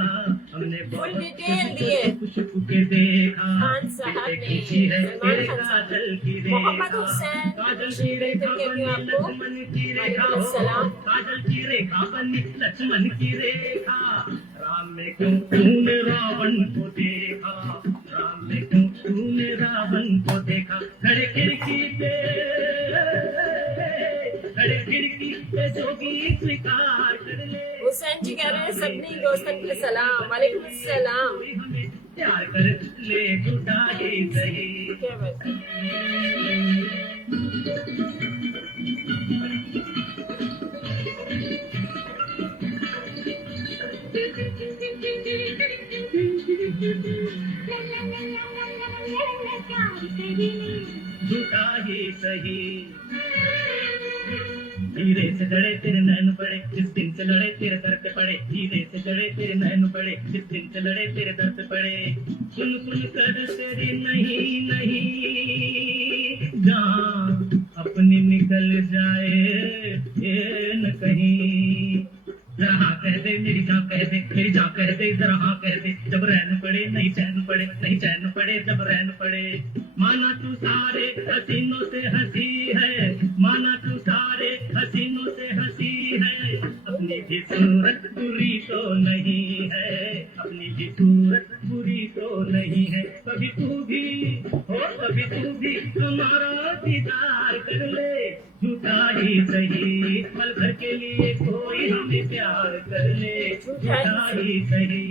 हमने फुल डिटेल दिए छुप के देखा। खान साहब ने, सलमान खान साहब, मोहम्मद हुसैन जी कहती हूँ आपको। वालेकुम अस्सलाम। काजल की रेखा बनी लक्ष्मण की रेखा, राम में क्यों तूने रावण को देखा, राम में क्यों तूने रावण को देखा। खड़े खिड़की पे जोगी स्वीकार कर ले। हुसैन जी कह रहे हैं सबनी दोस्तन के सलाम। वालेकुम अस्सलाम। कोई हमें प्यार कर ले, झूठा ही सही। क्या बात है। झूठा ही सही। धीरे से जड़े तेरे नैन पड़े, जिस दिन से लड़े तेरे दर पे पड़े। धीरे से जड़े तेरे नैन पड़े, जिस दिन से लड़े तेरे दर पे पड़े। सुन सुन कर तेरी नहीं नहीं जान अपनी निकल जाए ये न कहीं। जरा हाँ कह दे मेरी जान, कह दे मेरी जान, कह दे जरा हाँ कह दे। जब रैन पड़े नहीं चैन पड़े, नहीं चैन पड़े जब रैन पड़े। माना तू सारे हसीनों से हंसी है, माना तू सारे हसीनों से हंसी है। अपनी भी सूरत बुरी तो नहीं है, अपनी भी सूरत बुरी तो नहीं है। कभी तू भी हो, कभी तू भी हमारा दीदार कर ले, झूठा ही सही पल भर के लिए कोई हमें प्यार कर ले, झूठा ही सही।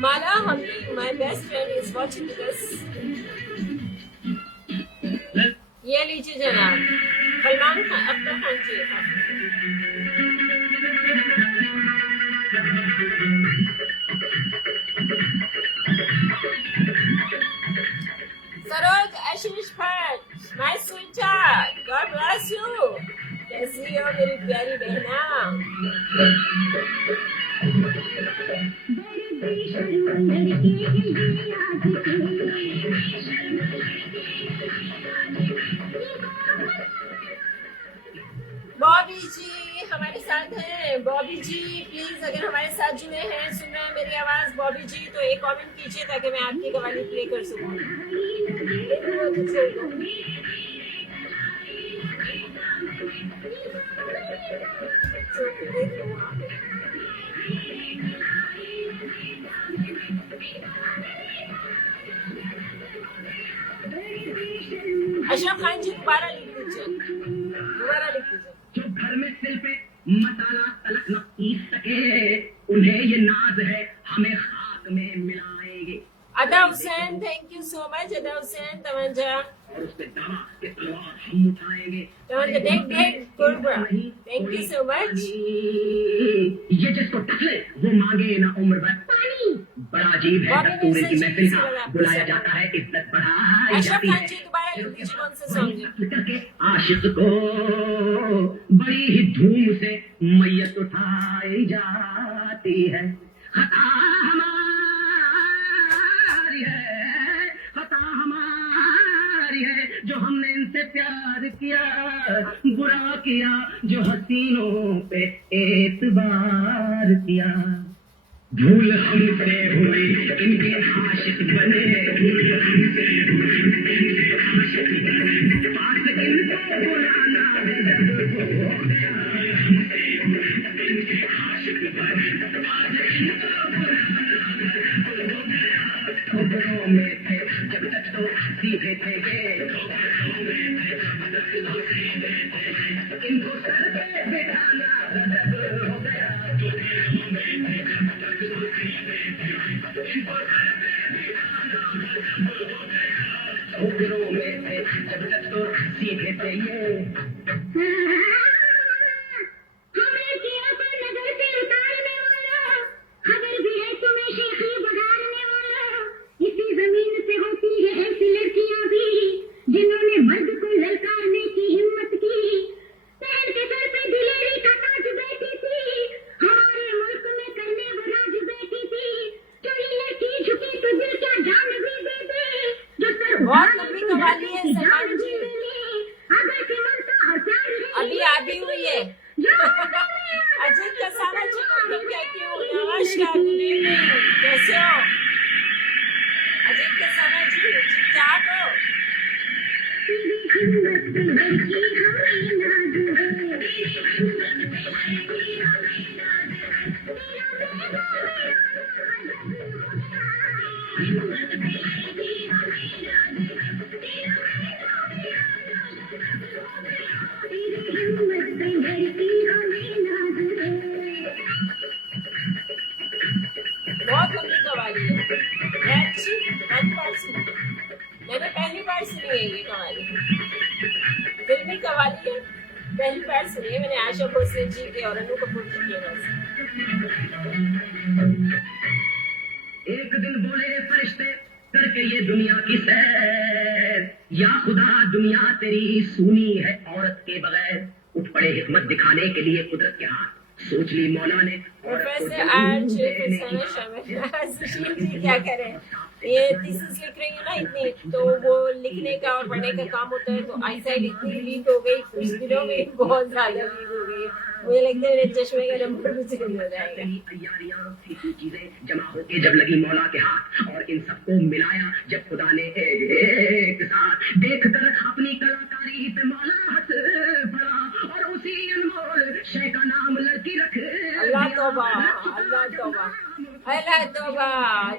माला हमी, my best friend is watching this. ये लीजिए जनाब, सलमान खान, अख्तर खान जी। सरोज आशीष Bhatt, my sweetheart, God bless you. कैसी हो मेरी प्यारी बहना? बॉबी जी हमारे साथ हैं। बॉबी जी प्लीज अगर हमारे साथ जुड़े हैं, सुन रहे हैं मेरी आवाज बॉबी जी, तो एक कमेंट कीजिए ताकि मैं आपकी कवाली प्ले कर सकूं। अशरफ खान जी दोबारा लिख दीजिए, दोबारा लिख दीजिए। जो घर में सिल पे मसाला तलक न पीस सके, उन्हें ये नाज है हमें खाक में मिलाएंगे। अदा Hussain, thank you so much अदा हुसैन। तवंजा और उससे दावा के तलवार हम उठाएंगे। तवंजा देख देख कुर्बा, थैंक यू सो मच। ये जिसको टकले वो मांगे ना उम्र भर पानी। बड़ा अजीब है दस्तूर की महफिल का, बुलाया जाता है इज्जत बढ़ाई अशरफ जाती खान है। जी दोबारा लिख दीजिए कौन सा सॉन्ग है। करके आशिक को बड़ी ही धूम से मैयत उठाई जाती है। खता हमारी हमसे प्यार किया, बुरा किया जो हसीनों पे एतबार किया। भूल हमसे हुई इनके आशिक बने, भूल हमसे हुई इनके आशिक बने, पास इनको बुलाना हो गया। हमसे हुई इनके आशिक बने, पास इनको बुलाना हो गया। खबरों में थे जब तक तो सीधे थे ये, खबरों में थे जब तक तो सीधे थे, इनको सर पे बिठाना हो गया। खबरों में थे जब तक तो सीधे थे, इनको सर पे बिठाना हो गया। खबरों में थे जब तक तो सीधे थे ये। हमने किया पर नजर से उतारने वाला, खबर भी है तुम्हें शेखी बगाड़ने वाला। इसी जमीन से होती है ऐसी लड़कियां भी, जिन्होंने मर्द को ललकारने की हिम्मत की। पैर के सर पे दिलेरी का ताज बैठी थी, हमारे मुल्क में करने वो राज बैठी थी। जो ये लड़की झुकी तो दिल क्या जान भी दे दे, जो सर बहुत लंबी कवाली है सलमान जी, अगर सिमर का हथियार है अभी आधी हुई है। अजीत कसाना जी तुम कहती हो नमस्कार, गुड इवनिंग, कैसे हो अजीत कसाना जी, ठीक ठाक हो? बहुत लंबी कवाली है, मैं अच्छी पहली बार सुनी, मैंने पहली बार सुनी है ये कवाली, फिल्मी कवाली है, पहली बार सुनी है मैंने आशा भोसले जी के और अनु कपूर जी की आवाज से। एक दिन बोले फरिश्ते करके ये दुनिया की सैर, या खुदा दुनिया तेरी सूनी है औरत के बगैर। उठ पड़े हिकमत दिखाने के लिए कुदरत के हाथ, सोच ली मौला ने। प्रोफेसर आज सुशील जी क्या करें, ये थीसिस लिख रही हूँ ना इतनी, तो वो लिखने का और पढ़ने का काम होता है, तो आई साइड इतनी वीक हो गई कुछ दिनों में, बहुत ज्यादा वीक हो गई। मुझे लगता है मेरे चश्मे का नंबर भी चेंज हो जाएगा। तैयारियां फीकी चीजें जमा होके जब लगी मौला के हाथ, और इन सबको मिलाया जब खुदा ने एक साथ, देखकर अपनी कलाकारी पे मौला हंस पड़ा, और उसी अनमोल शय का नाम लड़की रख। अल्लाह तौबा, अल्लाह तौबा, अल्लाह तौबा,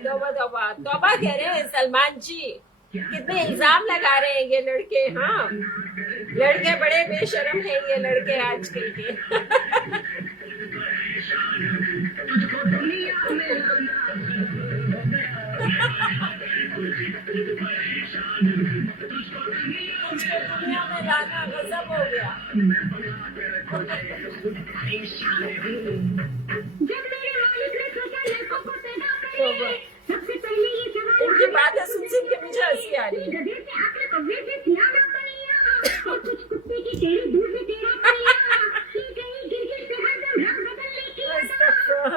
तौबा तौबा तौबा कह रहे हैं सलमान जी। कितने इल्जाम लगा रहे हैं ये लड़के, हाँ लड़के बड़े बेशरम हैं ये लड़के आजकल के। तुझको दुनिया में मुझको दुनिया में लाना गजब हो गया। जब मेरे मालिक ने सोचा लड़कों को पैदा करे, सबसे पहले ये सवाल इनकी बातें सुन के मुझे हंसी आ रही है। गधे से आकर कौवे से सियाना पड़िया, और कुछ कुत्ते की टेढ़ी दूर से टेढ़ा पड़िया, ये कहीं गिरगिट से हरदम रंग बदलने की अदा,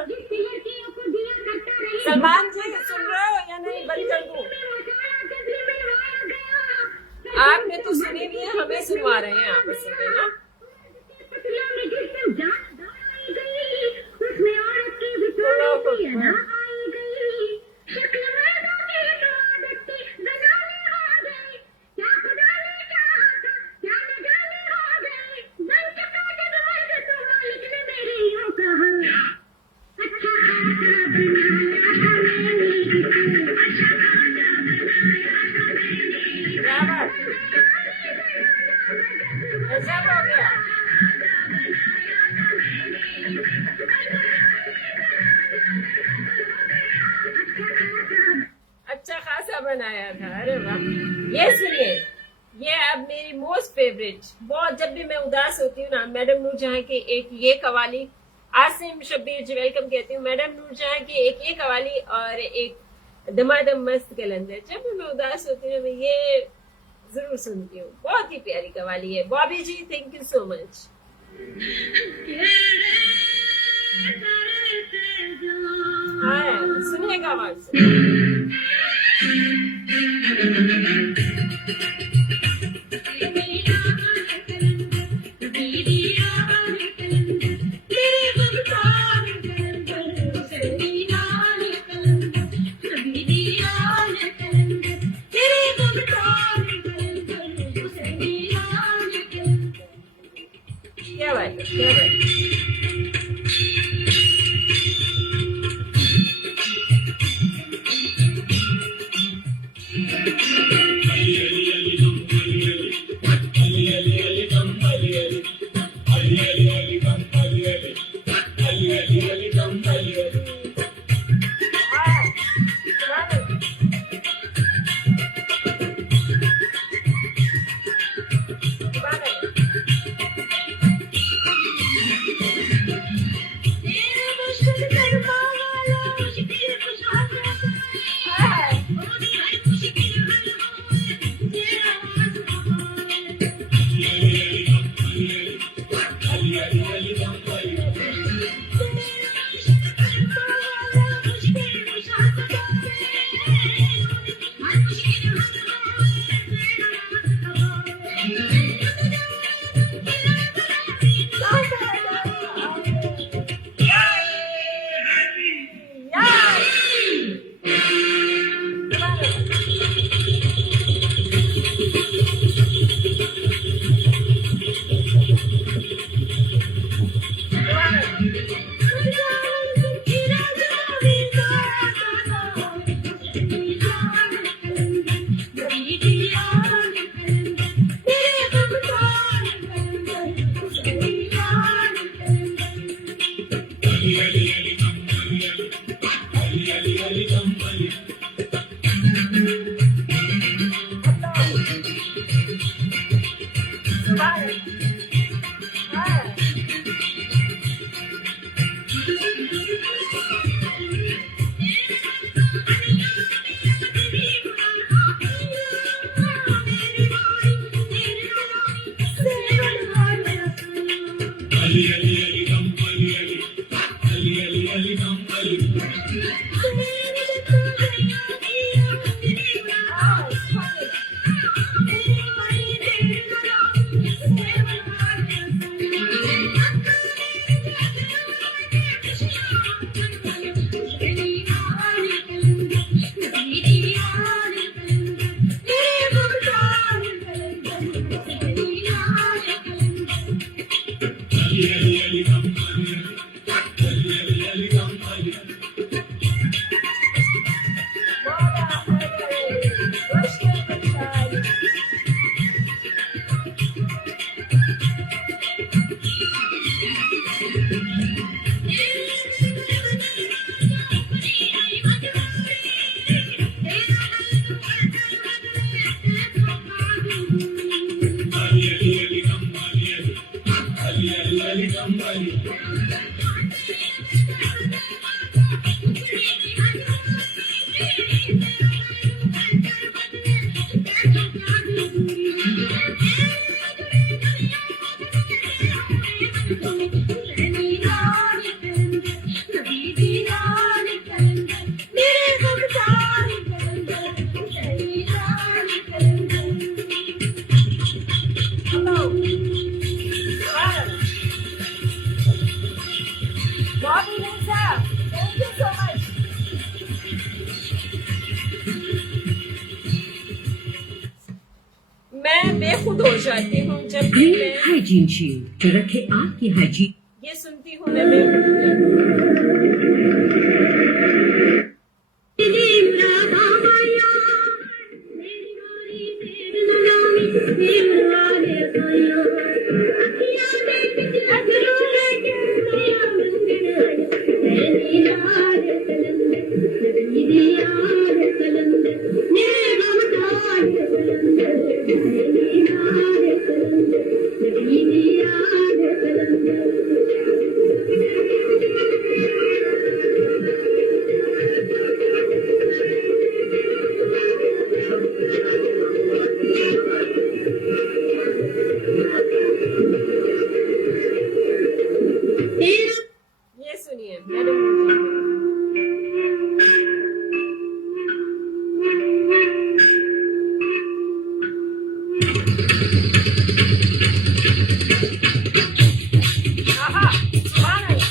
जिससे लड़कियों को दिया करता रहे। सलमान जी सुन रहे हो या नहीं, बंद कर दूं? आपने तो सुनी नहीं है, हमें सुनवा रहे हैं आपस में ना। उसमें औरत की विचार की अदा आई गई, शक्ल मर्दों की तो आदत थी बनाने हो गई, क्या खुदा ने चाहा था क्या न जाने हो गई, बन चुका जब मर्द तो मालिक ने मेरे यूं कहा, अच्छा खासा बनाया था मैंने इसको, अच्छा खासा बनाया था मैंने, क्या बात, गजब हो गया। अच्छा खासा बनाया था, अरे वाह। ये सुनिए, ये अब मेरी मोस्ट फेवरेट, बहुत जब भी मैं उदास होती हूँ ना, मैडम नूरजहां की एक ये कवाली, आसिम शब्बीर जी वेलकम कहती हूँ, मैडम नूरजहां की एक ये कवाली और एक दमादम मस्त कलंदर, जब भी मैं उदास होती हूँ मैं ये जरूर सुनती हूँ, बहुत ही प्यारी कवाली है। Bobby ji thank you so much. हाँ सुनिएगा आवाज से। Bobby Lisa, thank you so much. मैं बेखुद हो जाती हूँ जब भी Green मैं Hygiene Shield जो रखे आपकी हाइजीन ये सुनती हूँ मैं बेखुद हो जाती हूँ। ये सुनिए मैडम आहा सुभान अल्लाह।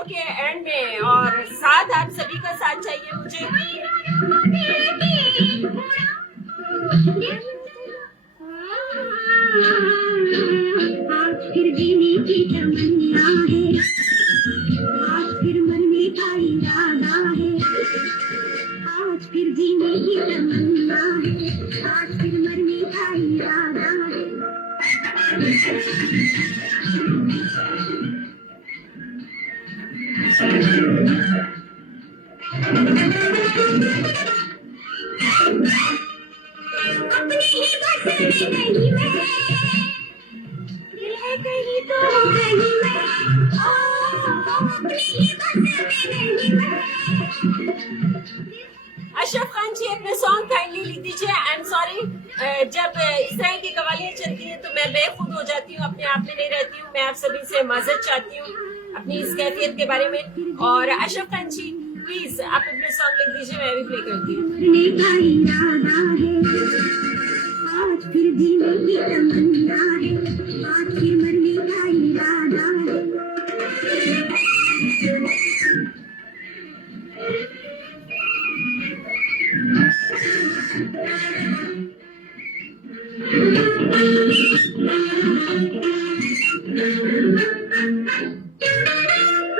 शो के एंड में, और साथ आप सभी का साथ चाहिए मुझे। आज फिर जीने की तमन्ना है, आज फिर मरने का इरादा है, आज फिर जीने की तमन्ना है, आज फिर मरने का इरादा है। अपनी ही बस में नहीं मैं, दिल है कहीं तो कहीं मैं, अपनी ही बस में नहीं मैं। अशरफ खान जी अपने सॉन्ग काइंडली लिख दीजिए। आई एम सॉरी, जब इस तरह की कवालियां चलती हैं तो मैं बेखुद हो जाती हूँ, अपने आप में नहीं रहती हूँ। मैं आप सभी से माजरत चाहती हूँ अपनी इस कैफियत के बारे में। और अशरफ खान जी प्लीज आप अपने सॉन्ग लिख दीजिए, मैं भी प्ले करती हूँ। मरने का इरादा है, आज फिर जीने की तमन्ना है, आज फिर मरने का इरादा है।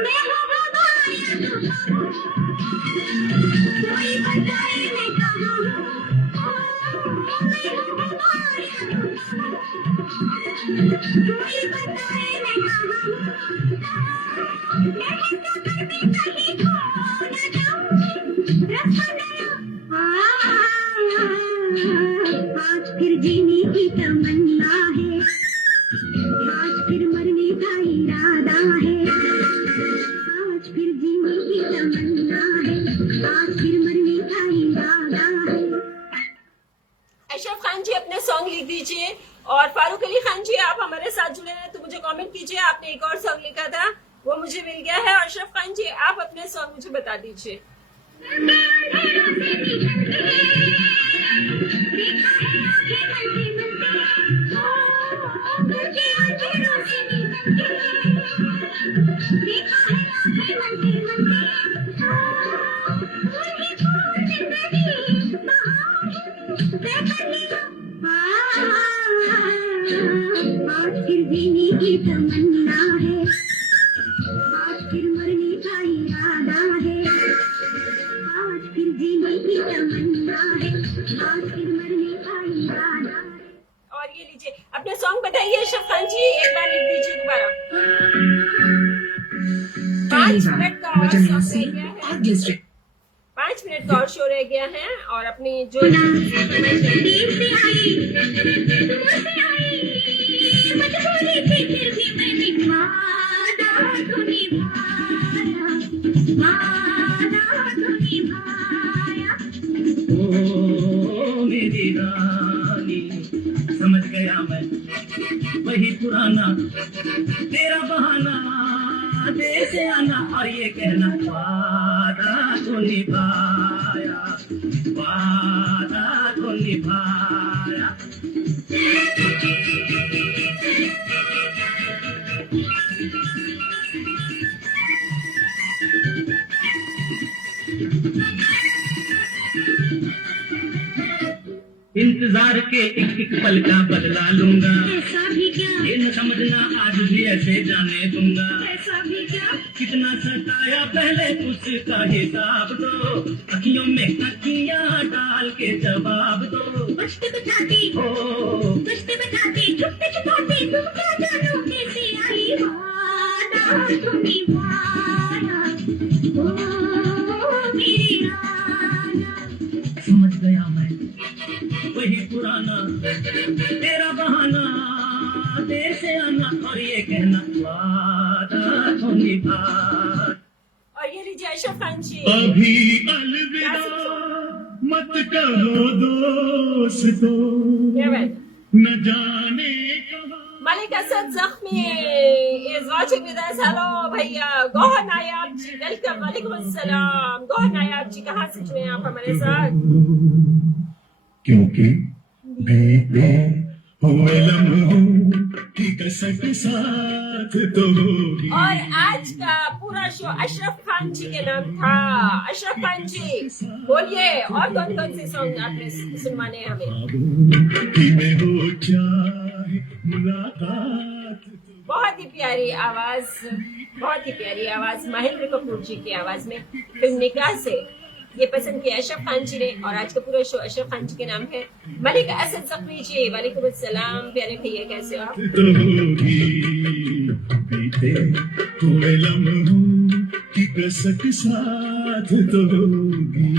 मैं हूँ हवाया तो कोई बताए मैं कहाँ हूँ, मैं हूँ हवाया तो कोई बताए मैं कहाँ हूँ, मैं इसका घर में कहीं खो न जाऊँ, रखा गया आज फिर जीने की तमन्ना है, आज फिर मरने का इरादा है, आज फिर जीने की तमन्ना है, आज फिर मरने का इरादा है। अशरफ खान जी अपने सॉन्ग लिख दीजिए। और फारूक अली खान जी आप हमारे साथ जुड़े हैं तो मुझे कमेंट कीजिए, आपने एक और सॉन्ग लिखा था वो मुझे मिल गया है। और अशरफ खान जी आप अपने सॉन्ग मुझे बता दीजिए। आज फिर जीने की तमन्ना है, आज फिर मरने का इरादा है, आज फिर जीने की तमन्ना है, आज फिर मरने का इरादा है। और ये लीजिए अपने सॉन्ग बताइए अशरफ खान जी, एक बार लिख दीजिए दोबारा। 5 मिनट का और सॉन्ग रह गया है, 5 मिनट का और शो रह गया है। और अपनी जो ओ मेरी रानी, समझ गया मैं वही पुराना तेरा बहाना, देर से आना और ये कहना वादा तो निभाया, वादा तो निभाया। इंतजार के एक पल का बदला लूंगा, ऐसा भी क्या, ये न समझना आज भी ऐसे जाने दूंगा। ऐसा भी क्या, कितना सताया पहले उसका हिसाब दो, अखियों में अखियां डाल के जवाब दो। बचते बचाती हो बचते बचाती छुपते छुपाती तुम क्या जानो कैसे आई वादा तो निभाया, ओ मेरी राना। समझ गया मैं वही पुराना तेरा बहाना, देर से आना और ये कहना वादा तो निभा। और ये लीजिए अशरफ खान जी। अभी अलविदा मत कहो दोस्तों, न जाने कहाँ। मलिक असद जख्मी is watching with us. Hello भैया गौहर नायाब जी, वेलकम। वालेकुम अस्सलाम। गौहर नायाब जी कहाँ से जुड़े आप हमारे साथ? क्योंकि बीते हुए लम्हों की कसक साथ तो होगी। और आज का पूरा शो अशरफ खान जी के नाम था। अशरफ खान जी बोलिए, और कौन कौन से सॉन्ग आपने सुनवाने हमें? कि में हो चाहे मुलाकात तो बहुत ही प्यारी आवाज, बहुत ही प्यारी आवाज महेंद्र कपूर जी की आवाज में फिल्म निकाह से ये पसंद किया अशरफ खान जी ने। और आज का पूरा शो अशरफ खान जी के नाम है। मलिक असद जख्मी जी, वालेकुम अस्सलाम प्यारे भैया, कैसे हो आप? तो होगी। बीते हुए लम्हों की कसक साथ तो होगी।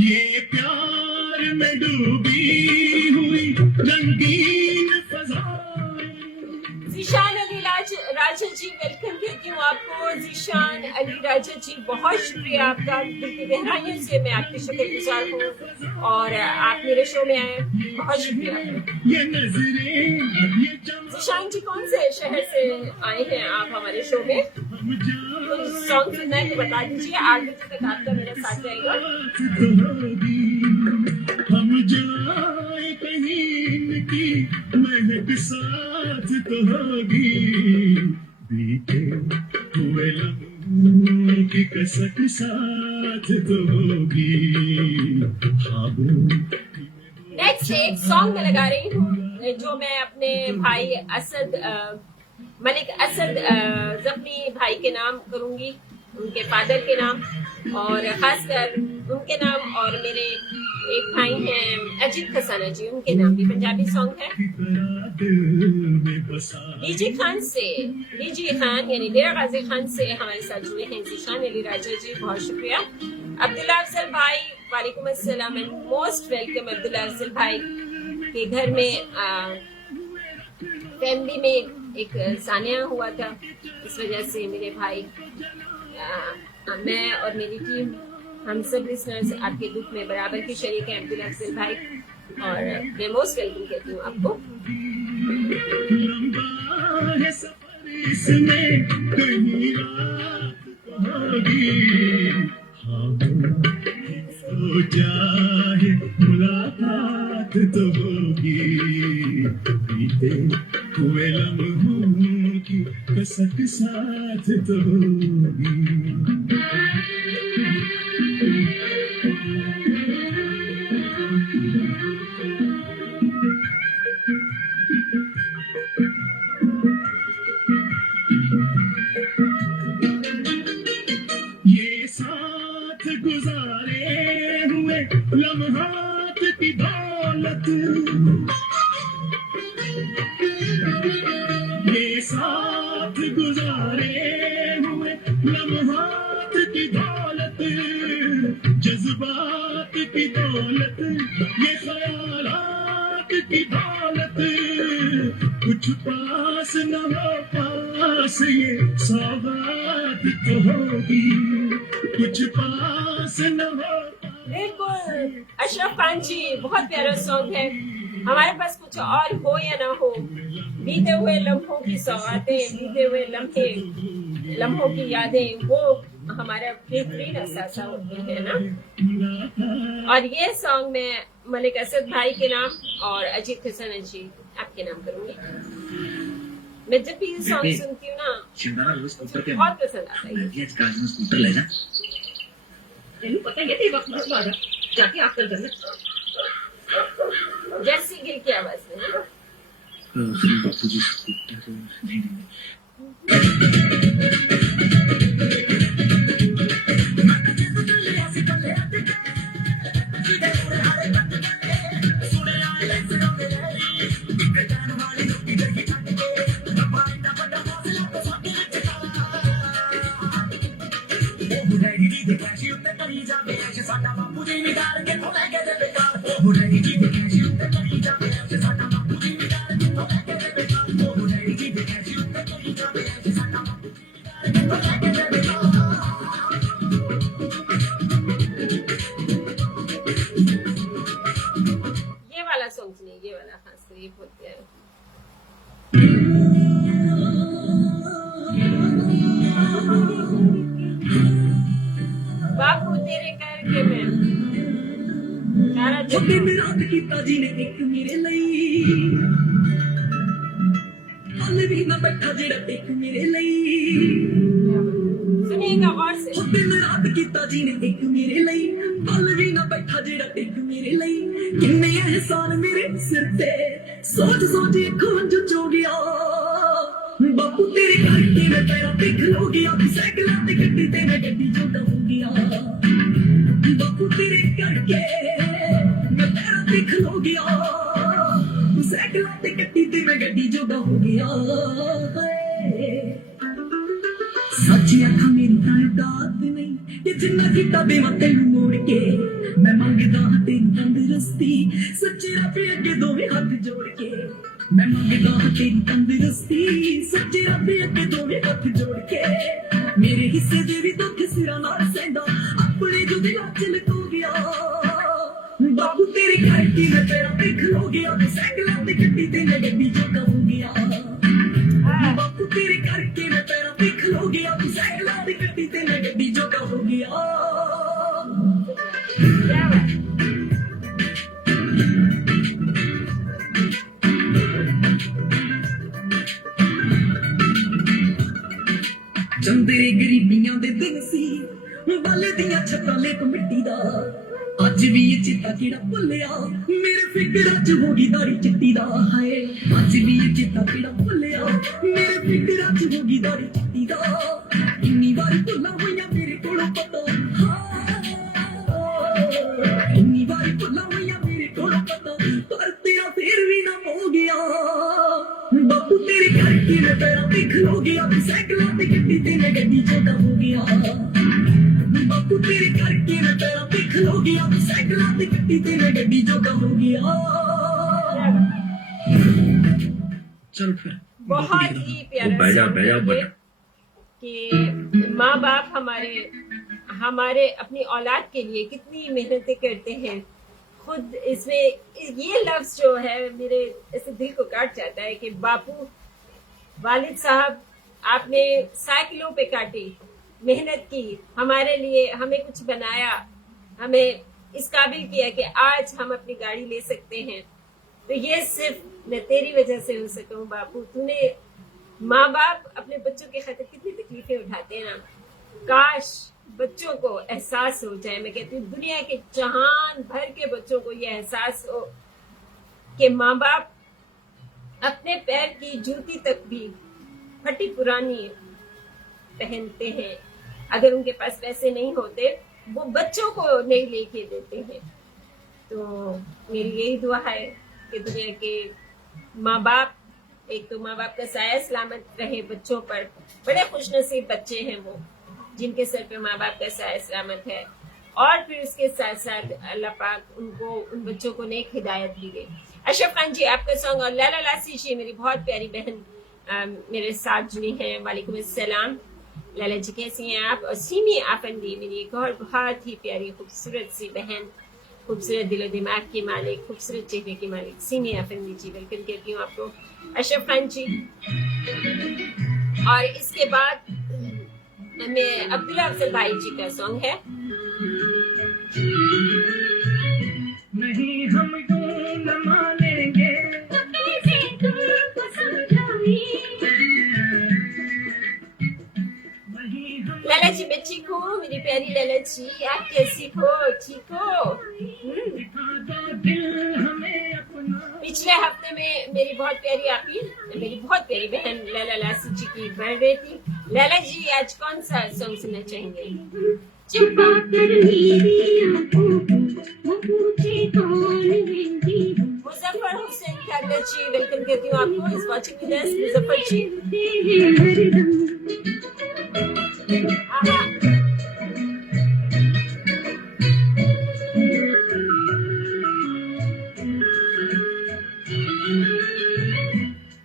ये प्यार में डूबी हुई रंगीन फजा। जीशान अली राजा जी वेलकम कहती हूँ आपको। जीशान अली राजा जी बहुत शुक्रिया आपका, दिल की गहराइयों से मैं आपकी शुक्रगुजार हूँ और आप मेरे शो में आए, बहुत शुक्रिया। ये नजरें ये जीशान जी कौन से शहर से आए हैं आप हमारे शो में? तो सॉन्ग सुनना है तो बता दीजिए, 8 बजे तक आपका मेरा साथ रहेगा। हम जाए कहीं की महक साथ तो होगी। बीते हुए लम्हों की कसक साथ तो होगी। नेक्स्ट एक सॉन्ग मैं लगा रही हूँ जो मैं अपने भाई असद मलिक असद जख्मी भाई के नाम करूंगी, उनके फादर के नाम और खासकर उनके नाम, और मेरे एक भाई हैं अजीत खसाना जी, उनके नाम भी पंजाबी सॉन्ग है। डीजे खान से, डीजे खान यानी डेरा गाजी खान से हमारे साथ जुड़े हैं जीशान अली राजा जी, बहुत शुक्रिया। अब्दुल्ला अफजल भाई वालेकुम अस्सलाम and most welcome. Abdullah Afzal भाई के घर में फैमिली में एक सानिया हुआ था, इस वजह से मेरे भाई मैं और मेरी टीम हम सब लिसनर्स आपके दुख में बराबर के शरीक हैं अब्दुल अफजल भाई, और मैं मोस्ट वेलकम कहती हूँ आपको। चाहे मुलाकात तो होगी। बीते हुए लम्हों की कसक साथ तो होगी। ये साथ गुजारे हुए लम्हात की दौलत, ये साथ गुजारे हुए लम्हात की दौलत, जज्बात की दौलत, ये ख्यालात की दौलत, कुछ पास न हो पास ये सौगात तो होगी। कुछ पास न हो। बिल्कुल अशरफ खान जी, बहुत प्यारा सॉन्ग है। हमारे पास कुछ और हो या ना हो, बीते हुए लम्हों की सौगातें, बीते हुए लम्हों की यादें, वो हमारा बेहतरीन अहसास होती है ना। और ये सॉन्ग मैं मलिक असद भाई के नाम और अजीत खसाना जी आपके नाम करूंगी। मैं जब भी ये सॉन्ग सुनती हूँ ना मुझे बहुत पसंद आता है। तेनू पता है ये वक्त बहुत ज्यादा जाके आप कर देना जैसी गिल की आवाज में। बापू जी नहीं सारा दिन दिन रात कीता जी ने एक मेरे ਲਈ हल भी ना बैठा जेड़ा एक मेरे ਲਈ सुनिएगा गौर से। दिन रात कीता जी ने एक मेरे ਲਈ हल भी ना बैठा जेड़ा एक मेरे ਲਈ किन्ने एहसान मेरे सिर ते सोच सोच खून जो गया बापू तेरे करके मैं पैरा पे खलो गया साइकिल ते गड्डी ते मैं गड्डी जोगा हो गया बापू तेरे करके मैं पैरा पे खलो गया साइकिल ते गड्डी ते मैं गड्डी जोगा हो गया सच्ची अखा मेरी तादाद नहीं कि जिन्ना किता बे मैं तेनू मोड़ के मैं मंगदा हां तेरी तंदुरुस्ती सच्चे रब अगे दोवें हाथ जोड़ के मैं मंगदा हां तेरी तंदुरुस्ती सच्चे रब अगे दोवें हाथ जोड़ के मेरे हिस्से दे भी दुख सिरा नाल सैंदा अपने जो दिल च लको गया बाबू तेरे करके मैं तेरा पे खलो गया साइकिल ते गड्डी ते मैं गड्डी जोगा हो गया बापू तेरे करके मैं तेरा पे खलो गया साइकिल ते गड्डी ते मैं गड्डी जोगा हो गया क्या बात। चंदे गरीबियां दे दिन सी बाले दियां छत्तां लेप मिट्टी दा अज भी ये चिता केड़ा भुल्लिया मेरे फिकरां च हो गई दाड़ी चिट्टी दा हाय अज भी ये चिता केड़ा भुल्लिया मेरे फिकरां च हो गई दाड़ी चिट्टी दा इन्नी बारी भुल्ला होइयां मेरे कोलों पता इन्नी बारी भुल्ला होइयां मेरे कोलों पता पर तेरा फिर भी ना हो गया बापू तेरे करके मैं पैरा पे खलो गया साइकिल ते गड्डी ते मैं गड्डी जोगा हो गया बापू तेरे करके मैं पैरा पे खलो गया साइकिल ते गड्डी ते मैं गड्डी जोगा हो गया चल फिर बहुत ही प्यारा सॉन्ग है कि माँ बाप हमारे अपनी औलाद के लिए कितनी मेहनतें करते हैं खुद। इसमें ये लफ्ज जो है मेरे ऐसे दिल को काट जाता है कि बापू वालिद साहब आपने साइकिलों पे काटी मेहनत की हमारे लिए हमें कुछ बनाया हमें इस काबिल किया कि आज हम अपनी गाड़ी ले सकते हैं। तो ये सिर्फ मैं तेरी वजह से हो सका हूँ बापू। तूने माँ बाप अपने बच्चों की खातिर कितनी तकलीफें उठाते हैं ना। काश बच्चों को एहसास हो जाए। मैं कहती हूँ दुनिया के जहान भर के बच्चों को ये एहसास हो कि माँ बाप अपने पैर की जूती तक भी फटी पुरानी पहनते हैं। अगर उनके पास पैसे नहीं होते वो बच्चों को नहीं लेके देते हैं। तो मेरी यही दुआ है कि दुनिया के माँ बाप एक तो माँ बाप का साया सलामत रहे बच्चों पर। बड़े खुशनसीब बच्चे हैं वो जिनके सर पे माँ बाप का साया सलामत है। और फिर उसके साथ साथ अल्लाह पाक उनको उन बच्चों को नेक हिदायत दी गई। अशरफ खान जी आपका सॉन्ग और लाला लासी जी मेरी बहुत प्यारी बहन मेरे साथ जुड़ी हैं। वालेकुम अस्सलाम लाला जी कैसी हैं आप। और सीमी आफंदी मेरी एक और बहुत ही प्यारी खूबसूरत सी बहन खूबसूरत दिलो दिमाग की मालिक खूबसूरत चेहरे की मालिक सीमी आफंदी जी वेलकम कहती हूँ आपको अशरफ खान जी। और इसके बाद में अब्दुल्ला अफजल भाई जी का सॉन्ग है नहीं हम यूं न मानेंगे लाला जी मैं ठीक हूँ मेरी प्यारी लाला जी आप कैसी हो ठीक हो। पिछले हफ्ते में मेरी बहुत प्यारी आपी मेरी बहुत प्यारी बहन लाला लासी जी की बर्थडे थी। लाला जी आज कौन सा सॉन्ग सुनना चाहेंगे। चुपा कर मेरी आंखों को वो पूछे कौन है मुजफ्फर हुसैन ठाकुर जी वेलकम कहती हूँ आपको इस वाचिंग विद अस मुजफ्फर जी।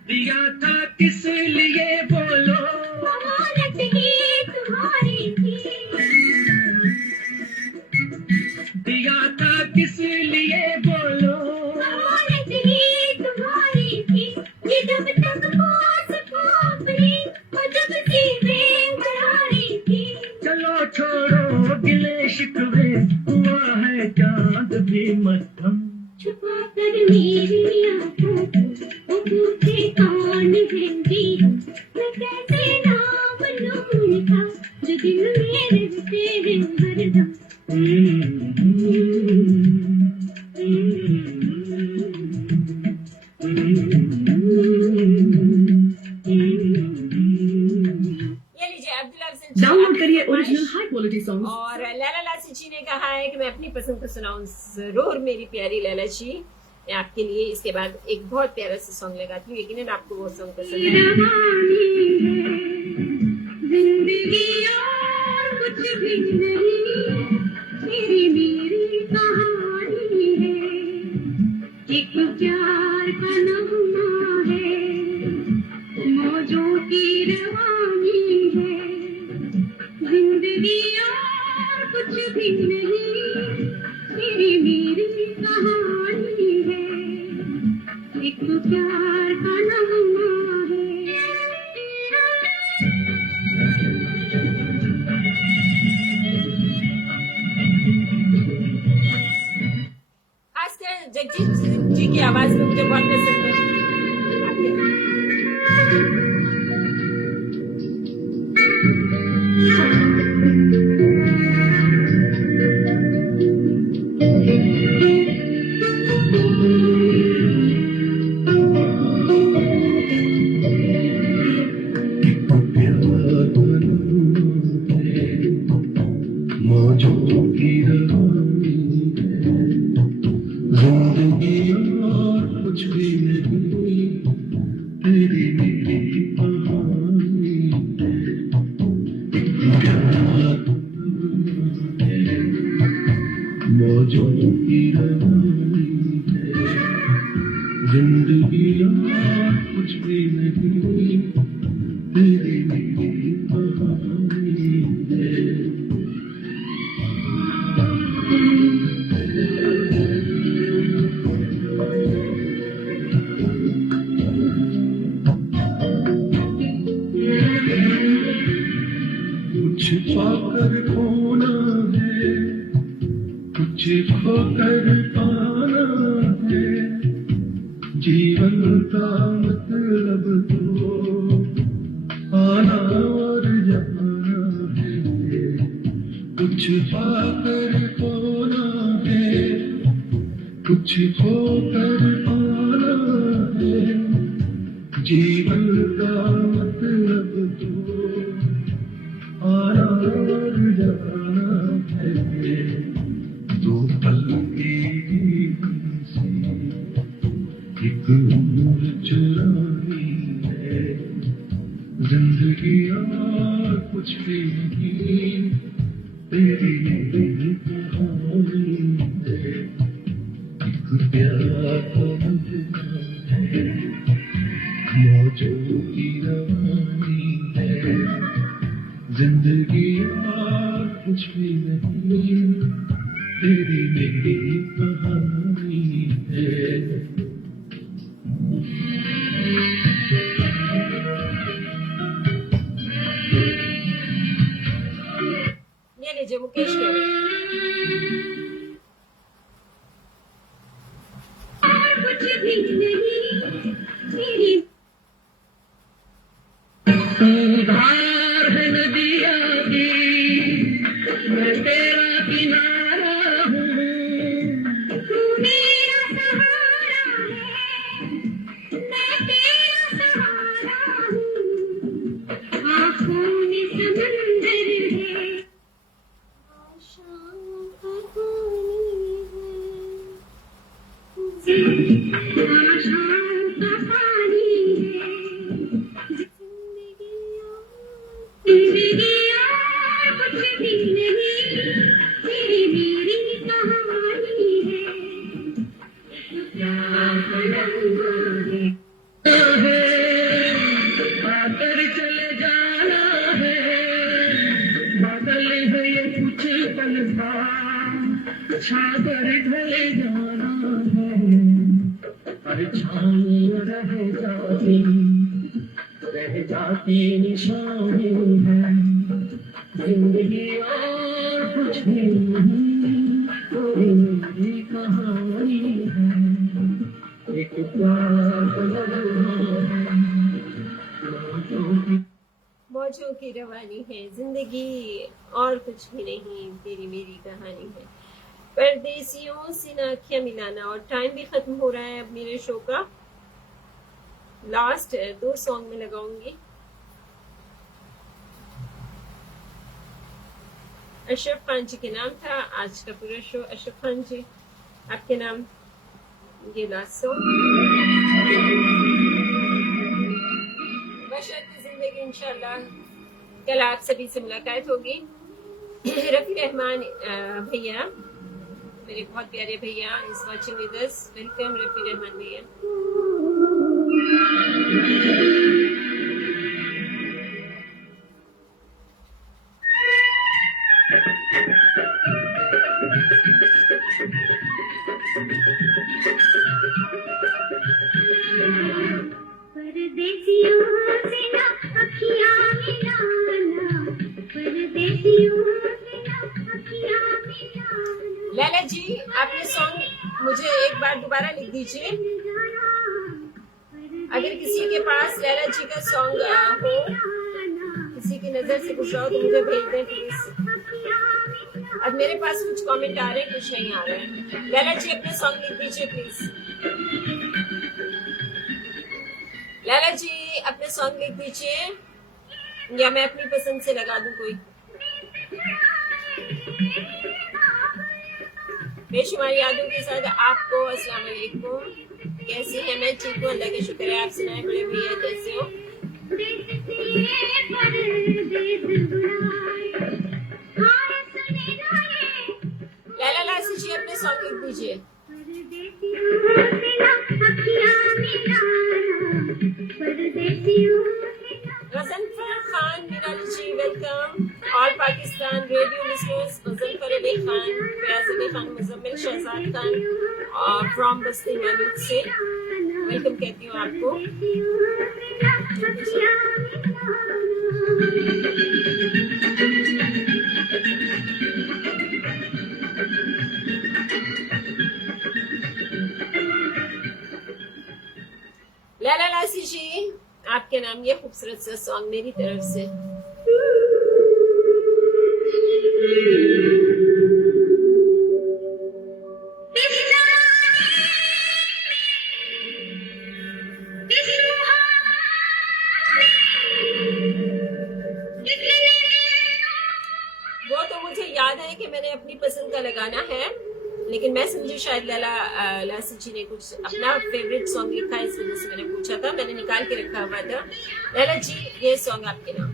दिया था किस लिए बोलो अमानत ही तुम्हारी थी दिया था किस लिए बोलो अमानत ही तुम्हारी थी ये जब तक पास पापड़ी और जब सी बेकरारी थी तुझे मध्यम छुपा कर मेरी आंखों को वो पूछे कौन है जी, मैं कैसे नाम लूं उनका जो दिल में रहते हैं हरदम। ये लीजिए अब्दुल्ला हसन डाउनलोड करिए ओरिजिनल हाई क्वालिटी सॉन्ग। और लैला लासी जी ने कहा है कि मैं अपनी पसंद को सुनाऊं। जरूर मेरी प्यारी लैला जी, मैं आपके लिए इसके बाद एक बहुत प्यारा सा सॉन्ग लगाती हूँ, यकीनन आपको वो सॉन्ग पसंद है। जिंदगी और कुछ भी नहीं, तेरी मेरी कहानी है, एक प्यार का नगमा है, मौजों की रवानी है। जिंदगी और कुछ भी नहीं, तेरी मेरी कहानी है, एक प्यार का नगमा है। खासकर जगजीत जी की आवाज में मुझे बहुत पसंद है। मौजों की रवानी जिंदगी और कुछ भी नहीं, तेरी मेरी कहानी मौजों की रवानी जिंदगी और कुछ भी नहीं, तेरी मेरी कहानी है। कुछ पाकर खोना है, कुछ खोकर पाना है, जीवन का मतलब तो आना और जाना है। कुछ पाकर खोना है, कुछ खोकर पाना है, जीवन का मतलब तो आना और जाना है। दो पल की से एक उम्र चुरानी है, जिंदगी और कुछ भी नहीं, तेरी मेरी कहानी है, एक प्यार का नगमा है, मौजों की रवानी है, जिंदगी और कुछ भी नहीं, तेरी मेरी कहानी है। ये लीजिए मुकेश के और कुछ भी नहीं, तेरी धार है नदिया की, मैं तेरा किनारा हूँ, तू मेरा सहारा है, मैं तेरा सहारा हूँ, आँखों में समंदर है, आशाओं का पानी है, आशाओं का पानी है। जिंदगी और कुछ भी नहीं, तेरी मेरी कहानी है, प्यार का नगमा है। आकर चले जाना है, बदल है ये कुछ पल का, छाकर ढले जाना है, परछाई रह जाती निशानी है, जिंदगी और कुछ भी नहीं, तेरी मेरी कहानी है, एक पागल है, मौजों की रवानी है जिंदगी, और कुछ भी नहीं, तेरी मेरी कहानी है। परदेसियों से ना अखियां मिलाना। और टाइम भी खत्म हो रहा है अब मेरे शो का। लास्ट 2 सॉन्ग में लगाऊंगी। अशरफ खान जी के नाम था आज का पूरा शो। अशरफ खान जी, आपके नाम ये लास्ट सॉन्ग। बशर्ते जिंदगी इंशाल्लाह कल आप सभी से मुलाकात होगी। रफी रहमान भैया, मेरे बहुत प्यारे भैया, इस watching with us. Welcome Rafi Rahman भैया। परदेसियों से ना अखियां मिलाना, परदेसियों से ना अखियां मिलाना। लैला जी, आपने सॉन्ग मुझे एक बार दोबारा लिख दीजिए। अगर किसी के पास लैला जी का सॉन्ग हो, किसी की नजर से गुजरा हो, तो मुझे भेज दें प्लीज। अब मेरे पास कुछ कमेंट आ रहे हैं, कुछ नहीं आ रहे हैं। लैला जी, अपने सॉन्ग लिख दीजिए प्लीज। लैला जी, अपने सॉन्ग लिख दीजिए, या मैं अपनी पसंद से लगा दूं कोई। बेशुमार यादों के साथ आपको अस्सलाम वालेकुम। कैसी है? मैं ठीक हूँ, अल्लाह का शुक्र है। आप सुनाए बड़े भैया, कैसे हो? लैला लासी जी, अपने सॉन्ग लिख दीजिए। Ghazanfar Khan Mirali ji, welcome. All Pakistan radio listeners, Ghazanfar Ali Khan, Fayaz Ali Khan, Muzammil Shahzad Khan from Basti Malood से वेलकम कहती हूँ आपको। लैला लासी जी, आपके नाम ये खूबसूरत सा सॉन्ग मेरी तरफ से। वो तो मुझे याद है कि मैंने अपनी पसंद का लगाना है, लेकिन मैं समझी शायद लैला लासी जी ने कुछ अपना फेवरेट सॉन्ग लिखा है, इस वजह से मैंने पूछा था। मैंने निकाल के रखा हुआ था। लैला जी, ये सॉन्ग आपके नाम।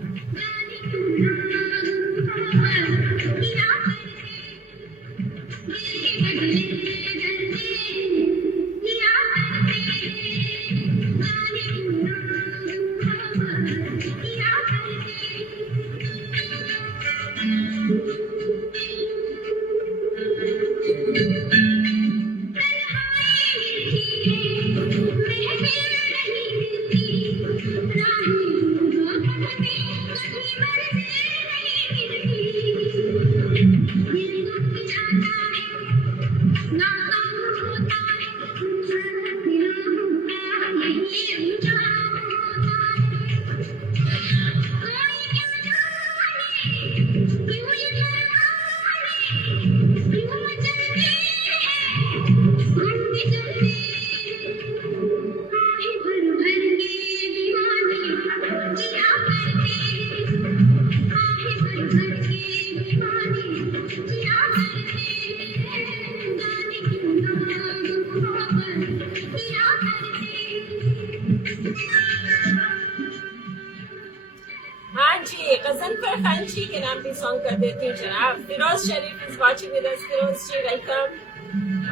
हाँ जी, गजनफर खान जी के नाम पे सॉन्ग कर देती हूँ जनाब। Feroz Sharif is watching with us. Feroz ji welcome.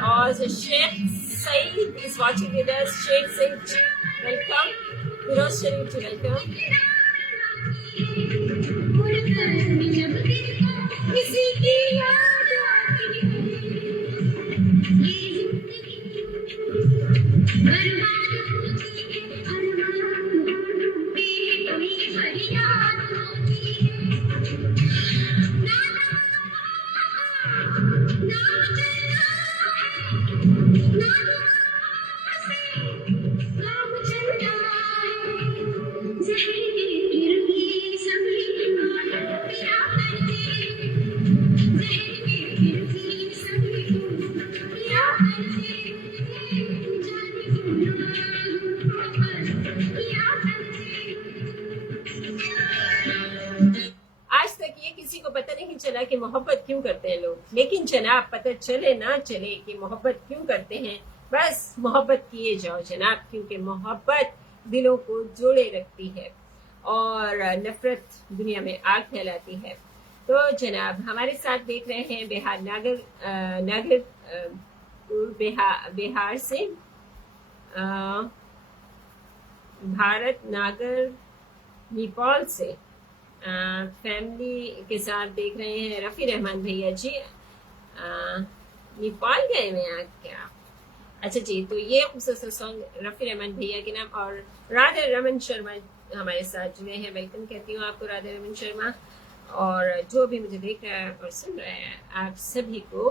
और Sheikh Saeed is watching with us. Sheikh Saeed ji welcome. Feroz Sharif ji welcome. किसी की याद आती लेकिन जनाब पता चले ना चले कि मोहब्बत क्यों करते हैं, बस मोहब्बत किए जाओ जनाब, क्योंकि मोहब्बत दिलों को जोड़े रखती है और नफरत दुनिया में आग फैलाती है। तो जनाब हमारे साथ देख रहे हैं बिहार बिहार से भारत नागर नेपाल से फैमिली के साथ देख रहे हैं रफ़ी रहमान भैया जी। नेपाल गए हुए हैं क्या? अच्छा जी, तो ये खूबसूरत सॉन्ग रफ़ी रहमान भैया के नाम। और राधा रमन शर्मा हमारे साथ जुड़े हैं, वेलकम कहती हूँ आपको राधा रमन शर्मा। और जो भी मुझे देख रहा है और सुन रहा है, आप सभी को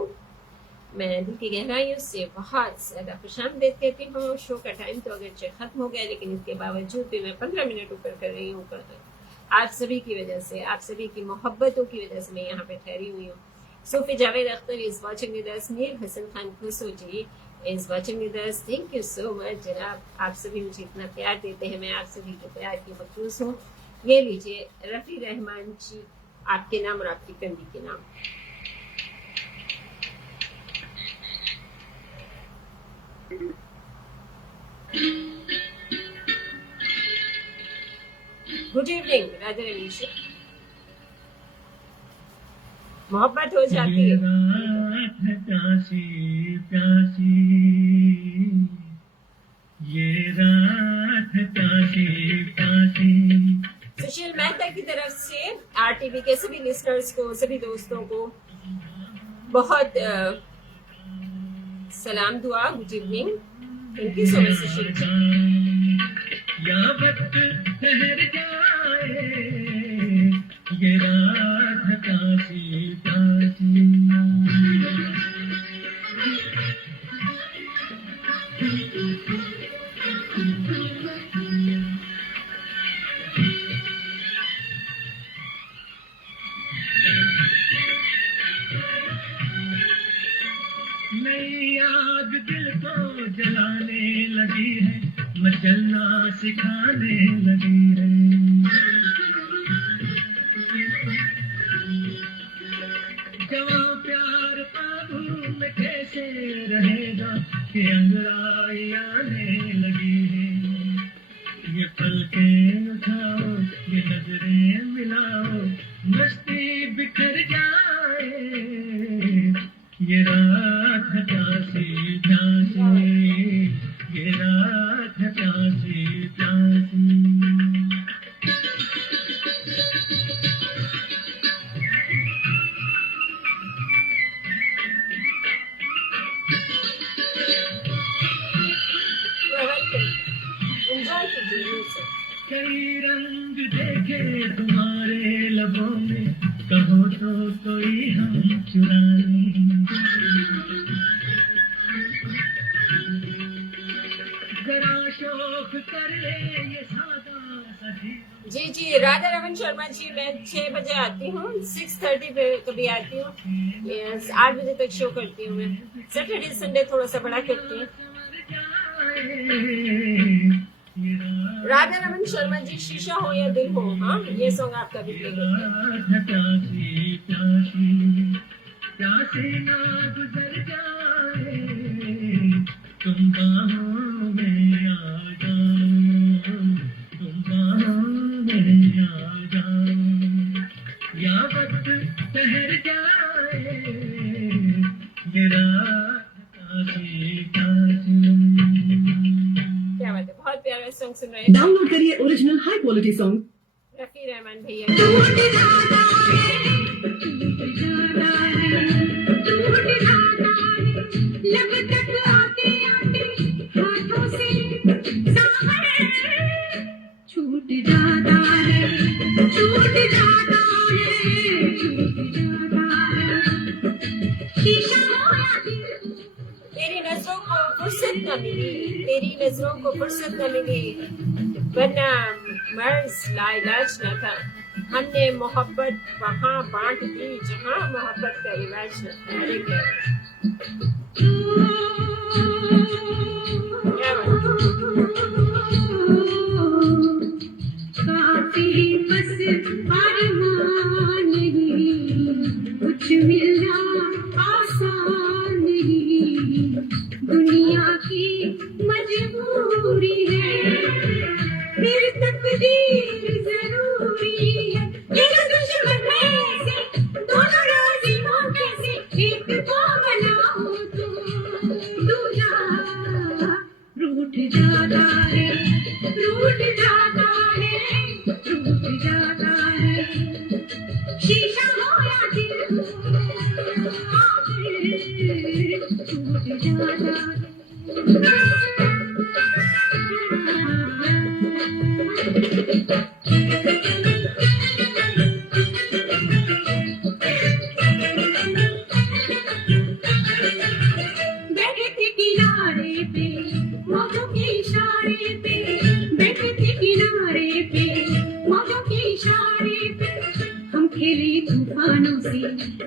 मैं दिल की गहराइयों से बहुत ज़्यादा खुशामदीद कहती हूँ। शो का टाइम तो अगर खत्म हो गया, लेकिन इसके बावजूद भी मैं 15 मिनट ऊपर कर रही हूँ। आप सभी की वजह से, आप सभी की मोहब्बतों की वजह से मैं यहाँ पे ठहरी हुई हूँ। Sufi Javed Akhtar is watching with us, Mir Hasan Khan Khusho ji is watching with us. Thank you so much जनाब, आप सभी मुझे इतना प्यार देते हैं, मैं आप सभी के प्यार की मखलूस हूँ। ये लीजिए रफ़ी रहमान जी, आपके नाम और आपकी फैमिली के नाम। Good evening Radha Ravish. मोहब्बत हो जाती है। प्यासी प्यासी ये रात प्यासी प्यासी। सुशील मेहता की तरफ से आरटीवी के सभी लिस्टर्स को, सभी दोस्तों को बहुत सलाम दुआ, good evening. Thank you so much Sushil ji. या वक्त ठहर जाए ये रात प्यासी प्यासी। नई आग दिल को जलाने लगी है, मचलना सिखाने लगी है। जवां प्यार काबू में कैसे रहेगा कि अंगड़ाई आने लगी है। ये पलकें उठाओ, ये नजरें मिलाओ, मस्ती बिखर जाए ये रात प्यासी प्यासी, ये रात प्यासी प्यासी। कई रंग देखे तुम्हारे लबों में, कहो तो कोई हम चुरा लें। जरा शौक कर ले ये सादा सजी। जी राधा रमन शर्मा जी, मैं 6 बजे आती हूँ, 6:30 पे कभी आती हूँ, 8 बजे तक शो करती हूँ मैं। सैटरडे संडे थोड़ा सा बड़ा करती हूँ। राधा रमन शर्मा जी, शीशा हो या दिल हो, हाँ ये सॉन्ग आपका भी प्ले करते हैं। तुम बाहों में आ जाओ, तुम बाहों में आ जाओ, या वक्त ठहर जाए मेरा काशी काशी। क्या बात है, बहुत प्यारा सॉन्ग सुन रहे हैं। डाउनलोड करिए original high quality song Rafi Rahman भैया। लब तक आते आते हाथों से सावन छूट जाता है, छूट जाता है, छूट जाता है। शीशा हो या दिल। तेरी नजरों को फुर्सत न मिली, तेरी नजरों को फुर्सत न मिली, वरना मर्ज लाइलाज न था। हमने मोहब्बत वहाँ बांट दी जहाँ मोहब्बत का इलाज न था। अरे क्या काफी बस अरमान नहीं, कुछ मिला जाता है, रूठ जाता है, टूट जाता है। शीशा हो या दिल हो, आखिर टूट जाता है। बैठे थे किनारे पे, मौजों के इशारे पे, बैठे थे किनारे पे, मौजों के इशारे पे। हम खेले तूफानों से,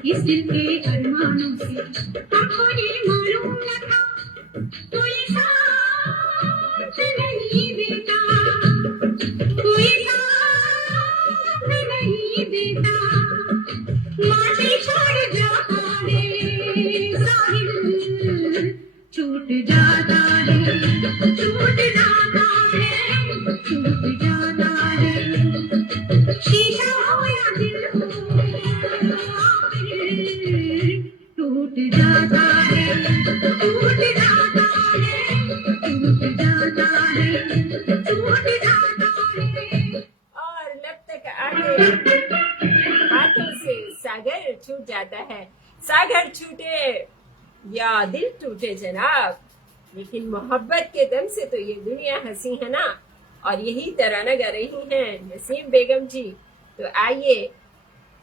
इस दिल के अरमानों से। हमको ये मालूम न था, कोई साथ नहीं देता, कोई साथ नहीं देता। माटी छोड़ जाता है साहिल, छूट जाता है, छूट जाता है, छूट जाता है। शीशा हो या दिल हो, आखिर टूट जाता है, टूट जाता है, टूट जाता है, टूट जाता है। और लब तक आके हाथों से सागर छूट जाता है। सागर छूटे या दिल टूटे जनाब, लेकिन मोहब्बत के दम से तो ये दुनिया हंसी है ना। और यही तराना गा रही हैं नसीम बेगम जी। तो आइए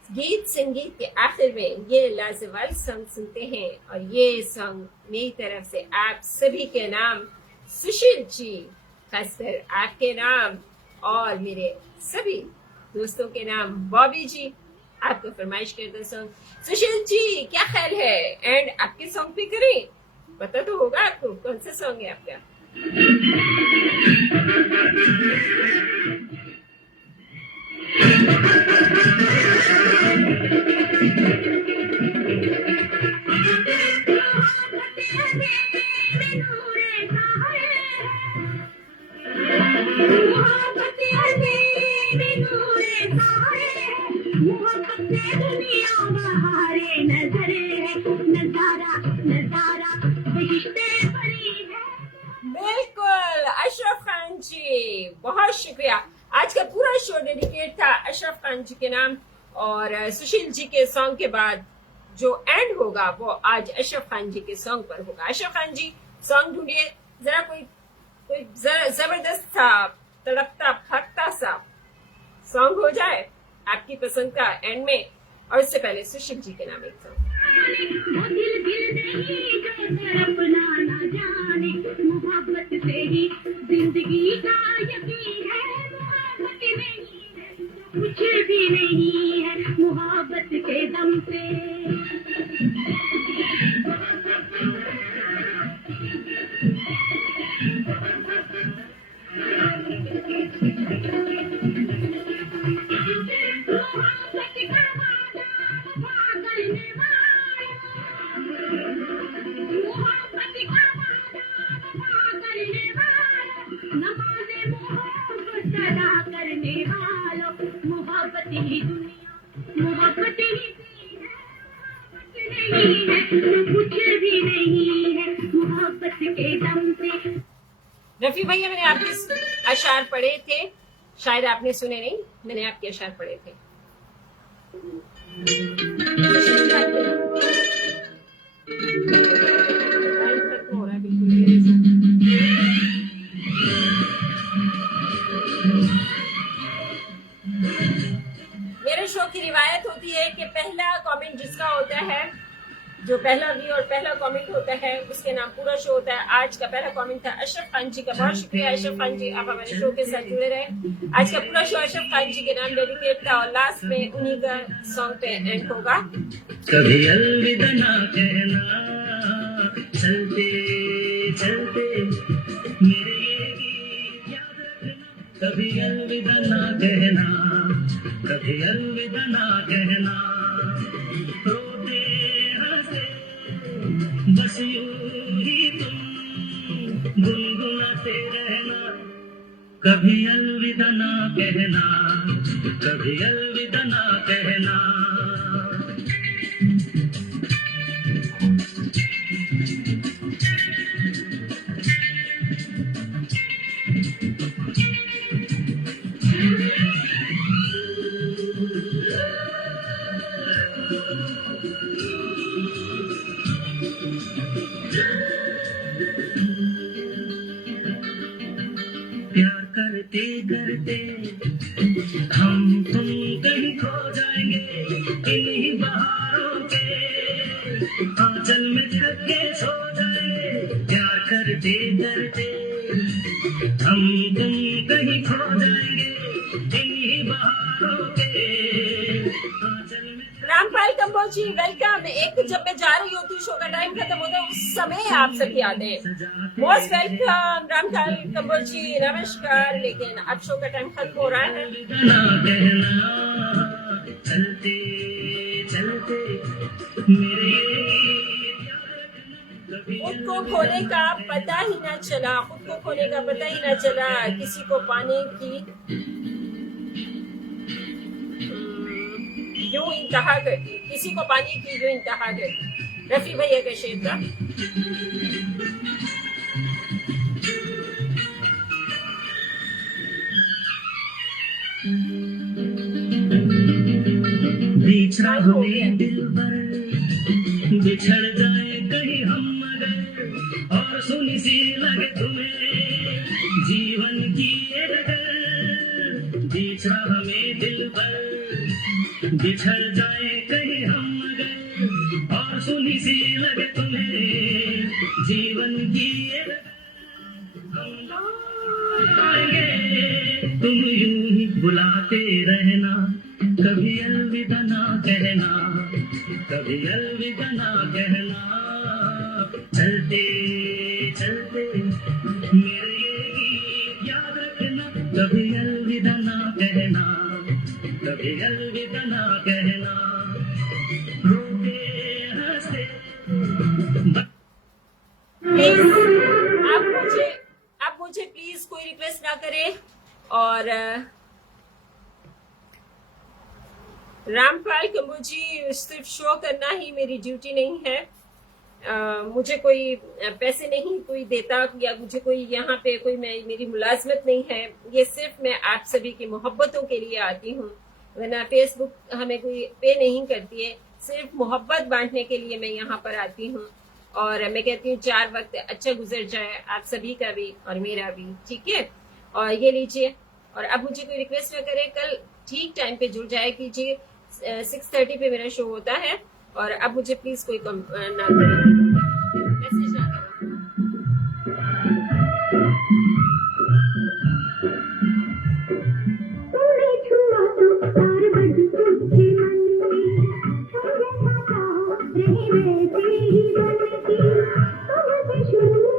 गीत संगीत के आखिर में ये लाजवाब सॉन्ग सुनते हैं। और ये सॉन्ग मेरी तरफ से आप सभी के नाम, सुशील जी खासकर आपके नाम और मेरे सभी दोस्तों के नाम, बॉबी जी आपको फरमाइश करता सॉन्ग। सुशील जी क्या ख्याल है, एंड आपके सॉन्ग पे करें? पता तो होगा आपको कौन सा सॉन्ग है आपका। बिल्कुल अशरफ खान जी, बहुत शुक्रिया। आज का पूरा शो डेडिकेट था अशरफ खान जी के नाम। और सुशील जी के सॉन्ग के बाद जो एंड होगा वो आज अशरफ खान जी के सॉन्ग पर होगा। अशरफ खान जी सॉन्ग ढूंढिए जरा, कोई जबरदस्त सा तड़कता फटता सा सॉन्ग हो जाए आपकी पसंद का एंड में। और उससे पहले सुशील जी के नाम एक सॉन्ग। वो दिल नहीं जो तड़पना ना जाने, मोहब्बत से ही जिंदगी का यकीन है। मोहब्बत नहीं है कुछ भी नहीं है, मोहब्बत के दम पे। रफी भैया मैंने आपके अशार पढ़े थे, शायद आपने सुने नहीं, मैंने आपके अशार पढ़े थे। हो रहा है बिल्कुल। मेरे शो की रिवायत होती है कि पहला कमेंट जिसका होता है, जो पहला व्यू और पहला कमेंट होता है, उसके नाम पूरा शो होता है। आज का पहला कमेंट था अशरफ खान जी का। बहुत शुक्रिया अशरफ खान जी, आप हमारे शो के साथ जुड़े रहे। आज का पूरा शो अशरफ खान जी के नाम डेडिकेट था और लास्ट में उन्हीं का सॉन्ग पे एंड होगा। कभी अलविदा ना कहना, चलते चलते मेरे ये गीत याद रखना। कभी अलविदा ना कहना, कभी अलविदा ना कहना। रोते हंसे बस यूं ही तुम गुनगुनाते रहना। कभी अलविदा ना कहना, कभी अलविदा ना कहना। प्यार करते करते हम तुम कहीं खो जाएंगे इन्हीं बहारों के आंचल में थक के सो जाएंगे। प्यार करते करते हम तुम कहीं खो जाएंगे इन्हीं बहारों के आंचल में। रामपाल कंबोजी वेलकम। एक जब मैं जा रही होती शो का टाइम खत्म होता है उस समय आप सबकी यादें। मोस्ट वेलकम रामपाल कंबोजी, नमस्कार। लेकिन अब शो का टाइम खत्म हो रहा है। चलते चलते मेरे खुद को खोने का पता ही ना चला, खुद को खोने का पता ही ना चला, किसी को पाने की यूं इंतहा करती, किसी को पाने की यूं इंतहा करती। रफी भैया का शेर था। बीच राहों में दिल भर बिछड़ जाए कहीं हम मगर और सुनी सी लगे तुम्हें जीवन की ये डगर। बीच राह में दिल भर बिछड़ जाए कहीं हम मगर और सुनी सी लगे तुम्हें जीवन की ये डगर। हम लौट आएंगे तुम यूं ही बुलाते रहना, कभी अलविदा ना कहना, कभी अलविदा ना कहना। चलते चलते मेरे ये गीत याद रखना, कभी अलविदा ना कहना, कभी अलविदा ना कहना। रोते हंसते प्लीज आप मुझे प्लीज कोई रिक्वेस्ट ना करें। और रामपाल कंबोजी सिर्फ शो करना ही मेरी ड्यूटी नहीं है। मुझे कोई पैसे नहीं कोई देता या मुझे कोई यहाँ पे कोई मेरी मुलाजमत नहीं है। ये सिर्फ मैं आप सभी की मोहब्बतों के लिए आती हूँ, वरना फेसबुक हमें कोई पे नहीं करती है। सिर्फ मोहब्बत बांटने के लिए मैं यहाँ पर आती हूँ। और मैं कहती हूँ 4 वक्त अच्छा गुजर जाए आप सभी का भी और मेरा भी, ठीक है। और ये लीजिए। और अब मुझे कोई रिक्वेस्ट ना करे, कल ठीक टाइम पे जुड़ जाए कीजिए। 6:30 पे मेरा शो होता है। और अब मुझे प्लीज कोई ना करें, मैसेज ना करें। तूने छुआ तो प्यार बढ़ तुझे मन में, तुझे पाता रही मैं तेरी ही बनती। तुझसे शुरू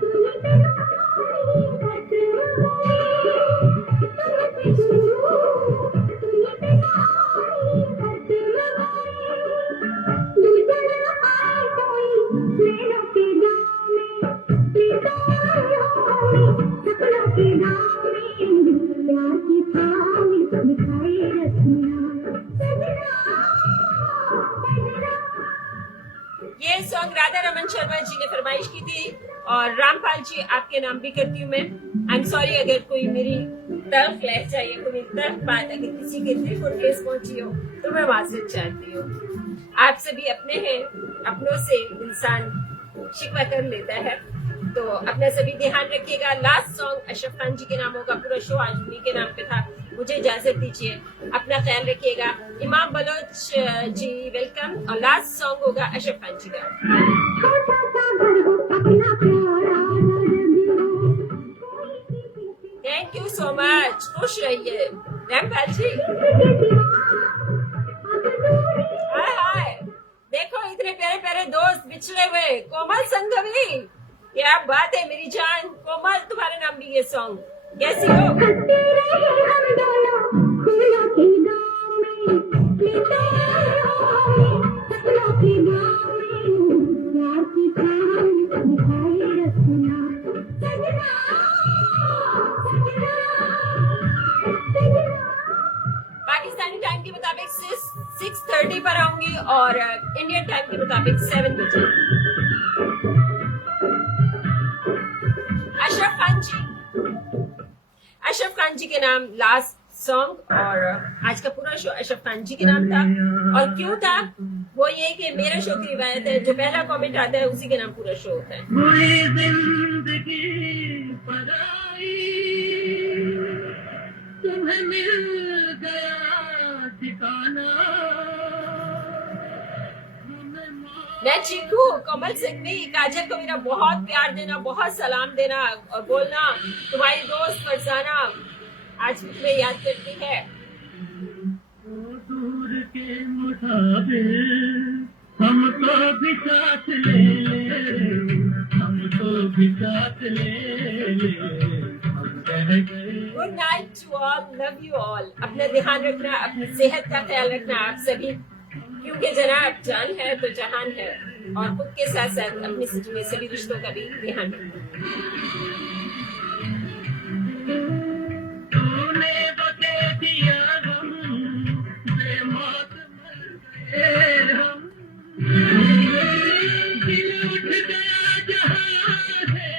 तूने तन्हाई खत लगाई, तुझसे शुरू तूने तन्हाई खत लगाई। दिल चला आए कोई नैनों के जाम में, निकाल हो सपनों के दाम में। प्यार की छाँव में दिखाए रखना सजना सजना। ये सॉन्ग राधा रमन शर्मा जी ने फरमाइश की थी और रामपाल जी आपके नाम भी करती हूँ मैं। आई एम सॉरी अगर कोई मेरी तल्ख लहजा या कोई मेरी तल्ख बात अगर किसी के दिल को ठेस पहुंची हो तो मैं माजरत चाहती हूँ। आप सभी अपने हैं, अपनों से इंसान शिकवा कर लेता है, तो अपना सभी ध्यान रखिएगा। लास्ट सॉन्ग अशरफ खान जी के नाम होगा, पूरा शो आज उन्हीं के नाम पे था। मुझे इजाजत दीजिए, अपना ख्याल रखिएगा। इमाम बलोच जी वेलकम। और लास्ट सॉन्ग होगा अशरफ खान जी का। छोटा सा घर हो अपना प्यारा रंग हो, थैंक यू सो मच, खुश रहिए रामपाल जी। हाय हाय, देखो इतने प्यारे प्यारे दोस्त बिछड़े हुए। कोमल संघवी, क्या बात है मेरी जान। कोमल तुम्हारे नाम भी ये सॉन्ग, कैसी हो? हंसते रहे हम दोनों फूलों की गाँव में, लेते रहो सपनों की गाँव में। प्यार की छाँव में दिखाए रखना सजना सजना सजना। पाकिस्तानी टाइम के मुताबिक 6:30 पर आऊंगी और इंडियन टाइम के मुताबिक 7 बजे। अशरफ खान जी के नाम लास्ट सॉन्ग और आज का पूरा शो अशरफ खान जी के नाम था। और क्यों था वो ये कि मेरे शो की रिवायत है, जो पहला कमेंट आता है उसी के नाम पूरा शो होता है। कोई जिंदगी पराई तुम्हें मिल गया ठिकाना। मैं चीकू कमल सिंघवी, काजल को मेरा बहुत प्यार देना, बहुत सलाम देना और बोलना तुम्हारी दोस्त फरजाना आज तुम्हें याद करती है। वो दूर के मुसाफिर हमको भी साथ ले ले, हमको भी साथ ले ले, हम रह गए। Good night to all, love you all. अपना ध्यान रखना, अपनी सेहत का ख्याल रखना आप सभी, क्योंकि जनाब जान है तो जहान है, और खुद के साथ साथ अपने सभी रिश्तों का भी ध्यान रखना। तूने बता दिया हम बेमौत मर गए हम, दिल उठ गया जहां से।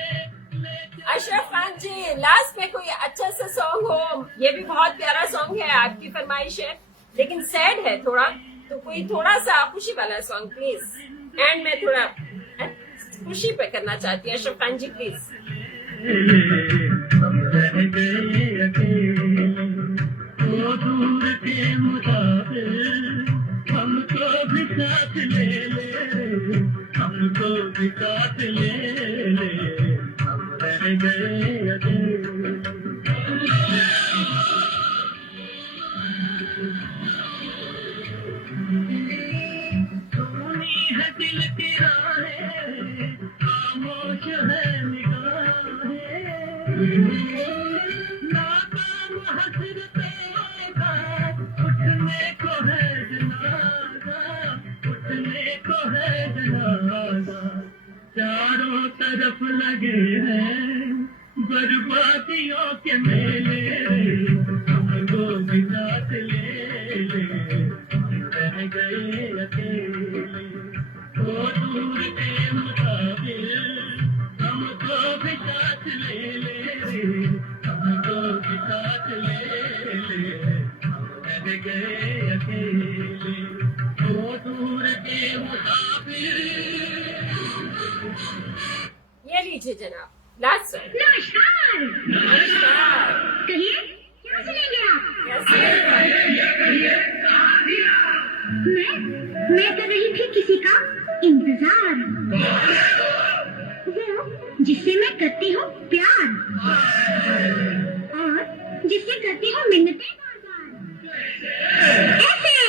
अशरफ खान जी, लास्ट में कोई अच्छा सा सॉन्ग हो। ये भी बहुत प्यारा सॉन्ग है, आपकी फरमाइश है, लेकिन सैड है थोड़ा, तो कोई थोड़ा सा खुशी वाला सॉन्ग प्लीज। एंड मैं थोड़ा खुशी पे करना चाहती हूँ, अशरफ खान जी प्लीज। हम रह गए अकेले, वो दूर के मुसाफिर हमको भी साथ ले ले, हमको भी साथ ले ले, हम रह गए अकेले। सुनी है दिल की राहें, खामोश है निगाहें, नाकाम हसरतों का उठने को है जनाजा, उठने को है जनाजा। चारों तरफ लगे हैं बर्बादियों के मेले, हमको भी साथ ले ले, हम रह गए अकेले। वो दूर के मुसाफिर हमको भी साथ ले ले, हमको भी साथ ले ले, हम रह गए अकेले। वो दूर के मुसाफिर। ये लीजिए जनाब, लास्ट सॉन्ग। नमस्कार। नमस्कार। कहिए क्या सुनेंगे आप? मैं कर रही थी किसी का इंतजार, वो जिससे मैं करती हूँ प्यार, और जिससे करती हूँ मिन्नतें बार-बार। ऐसे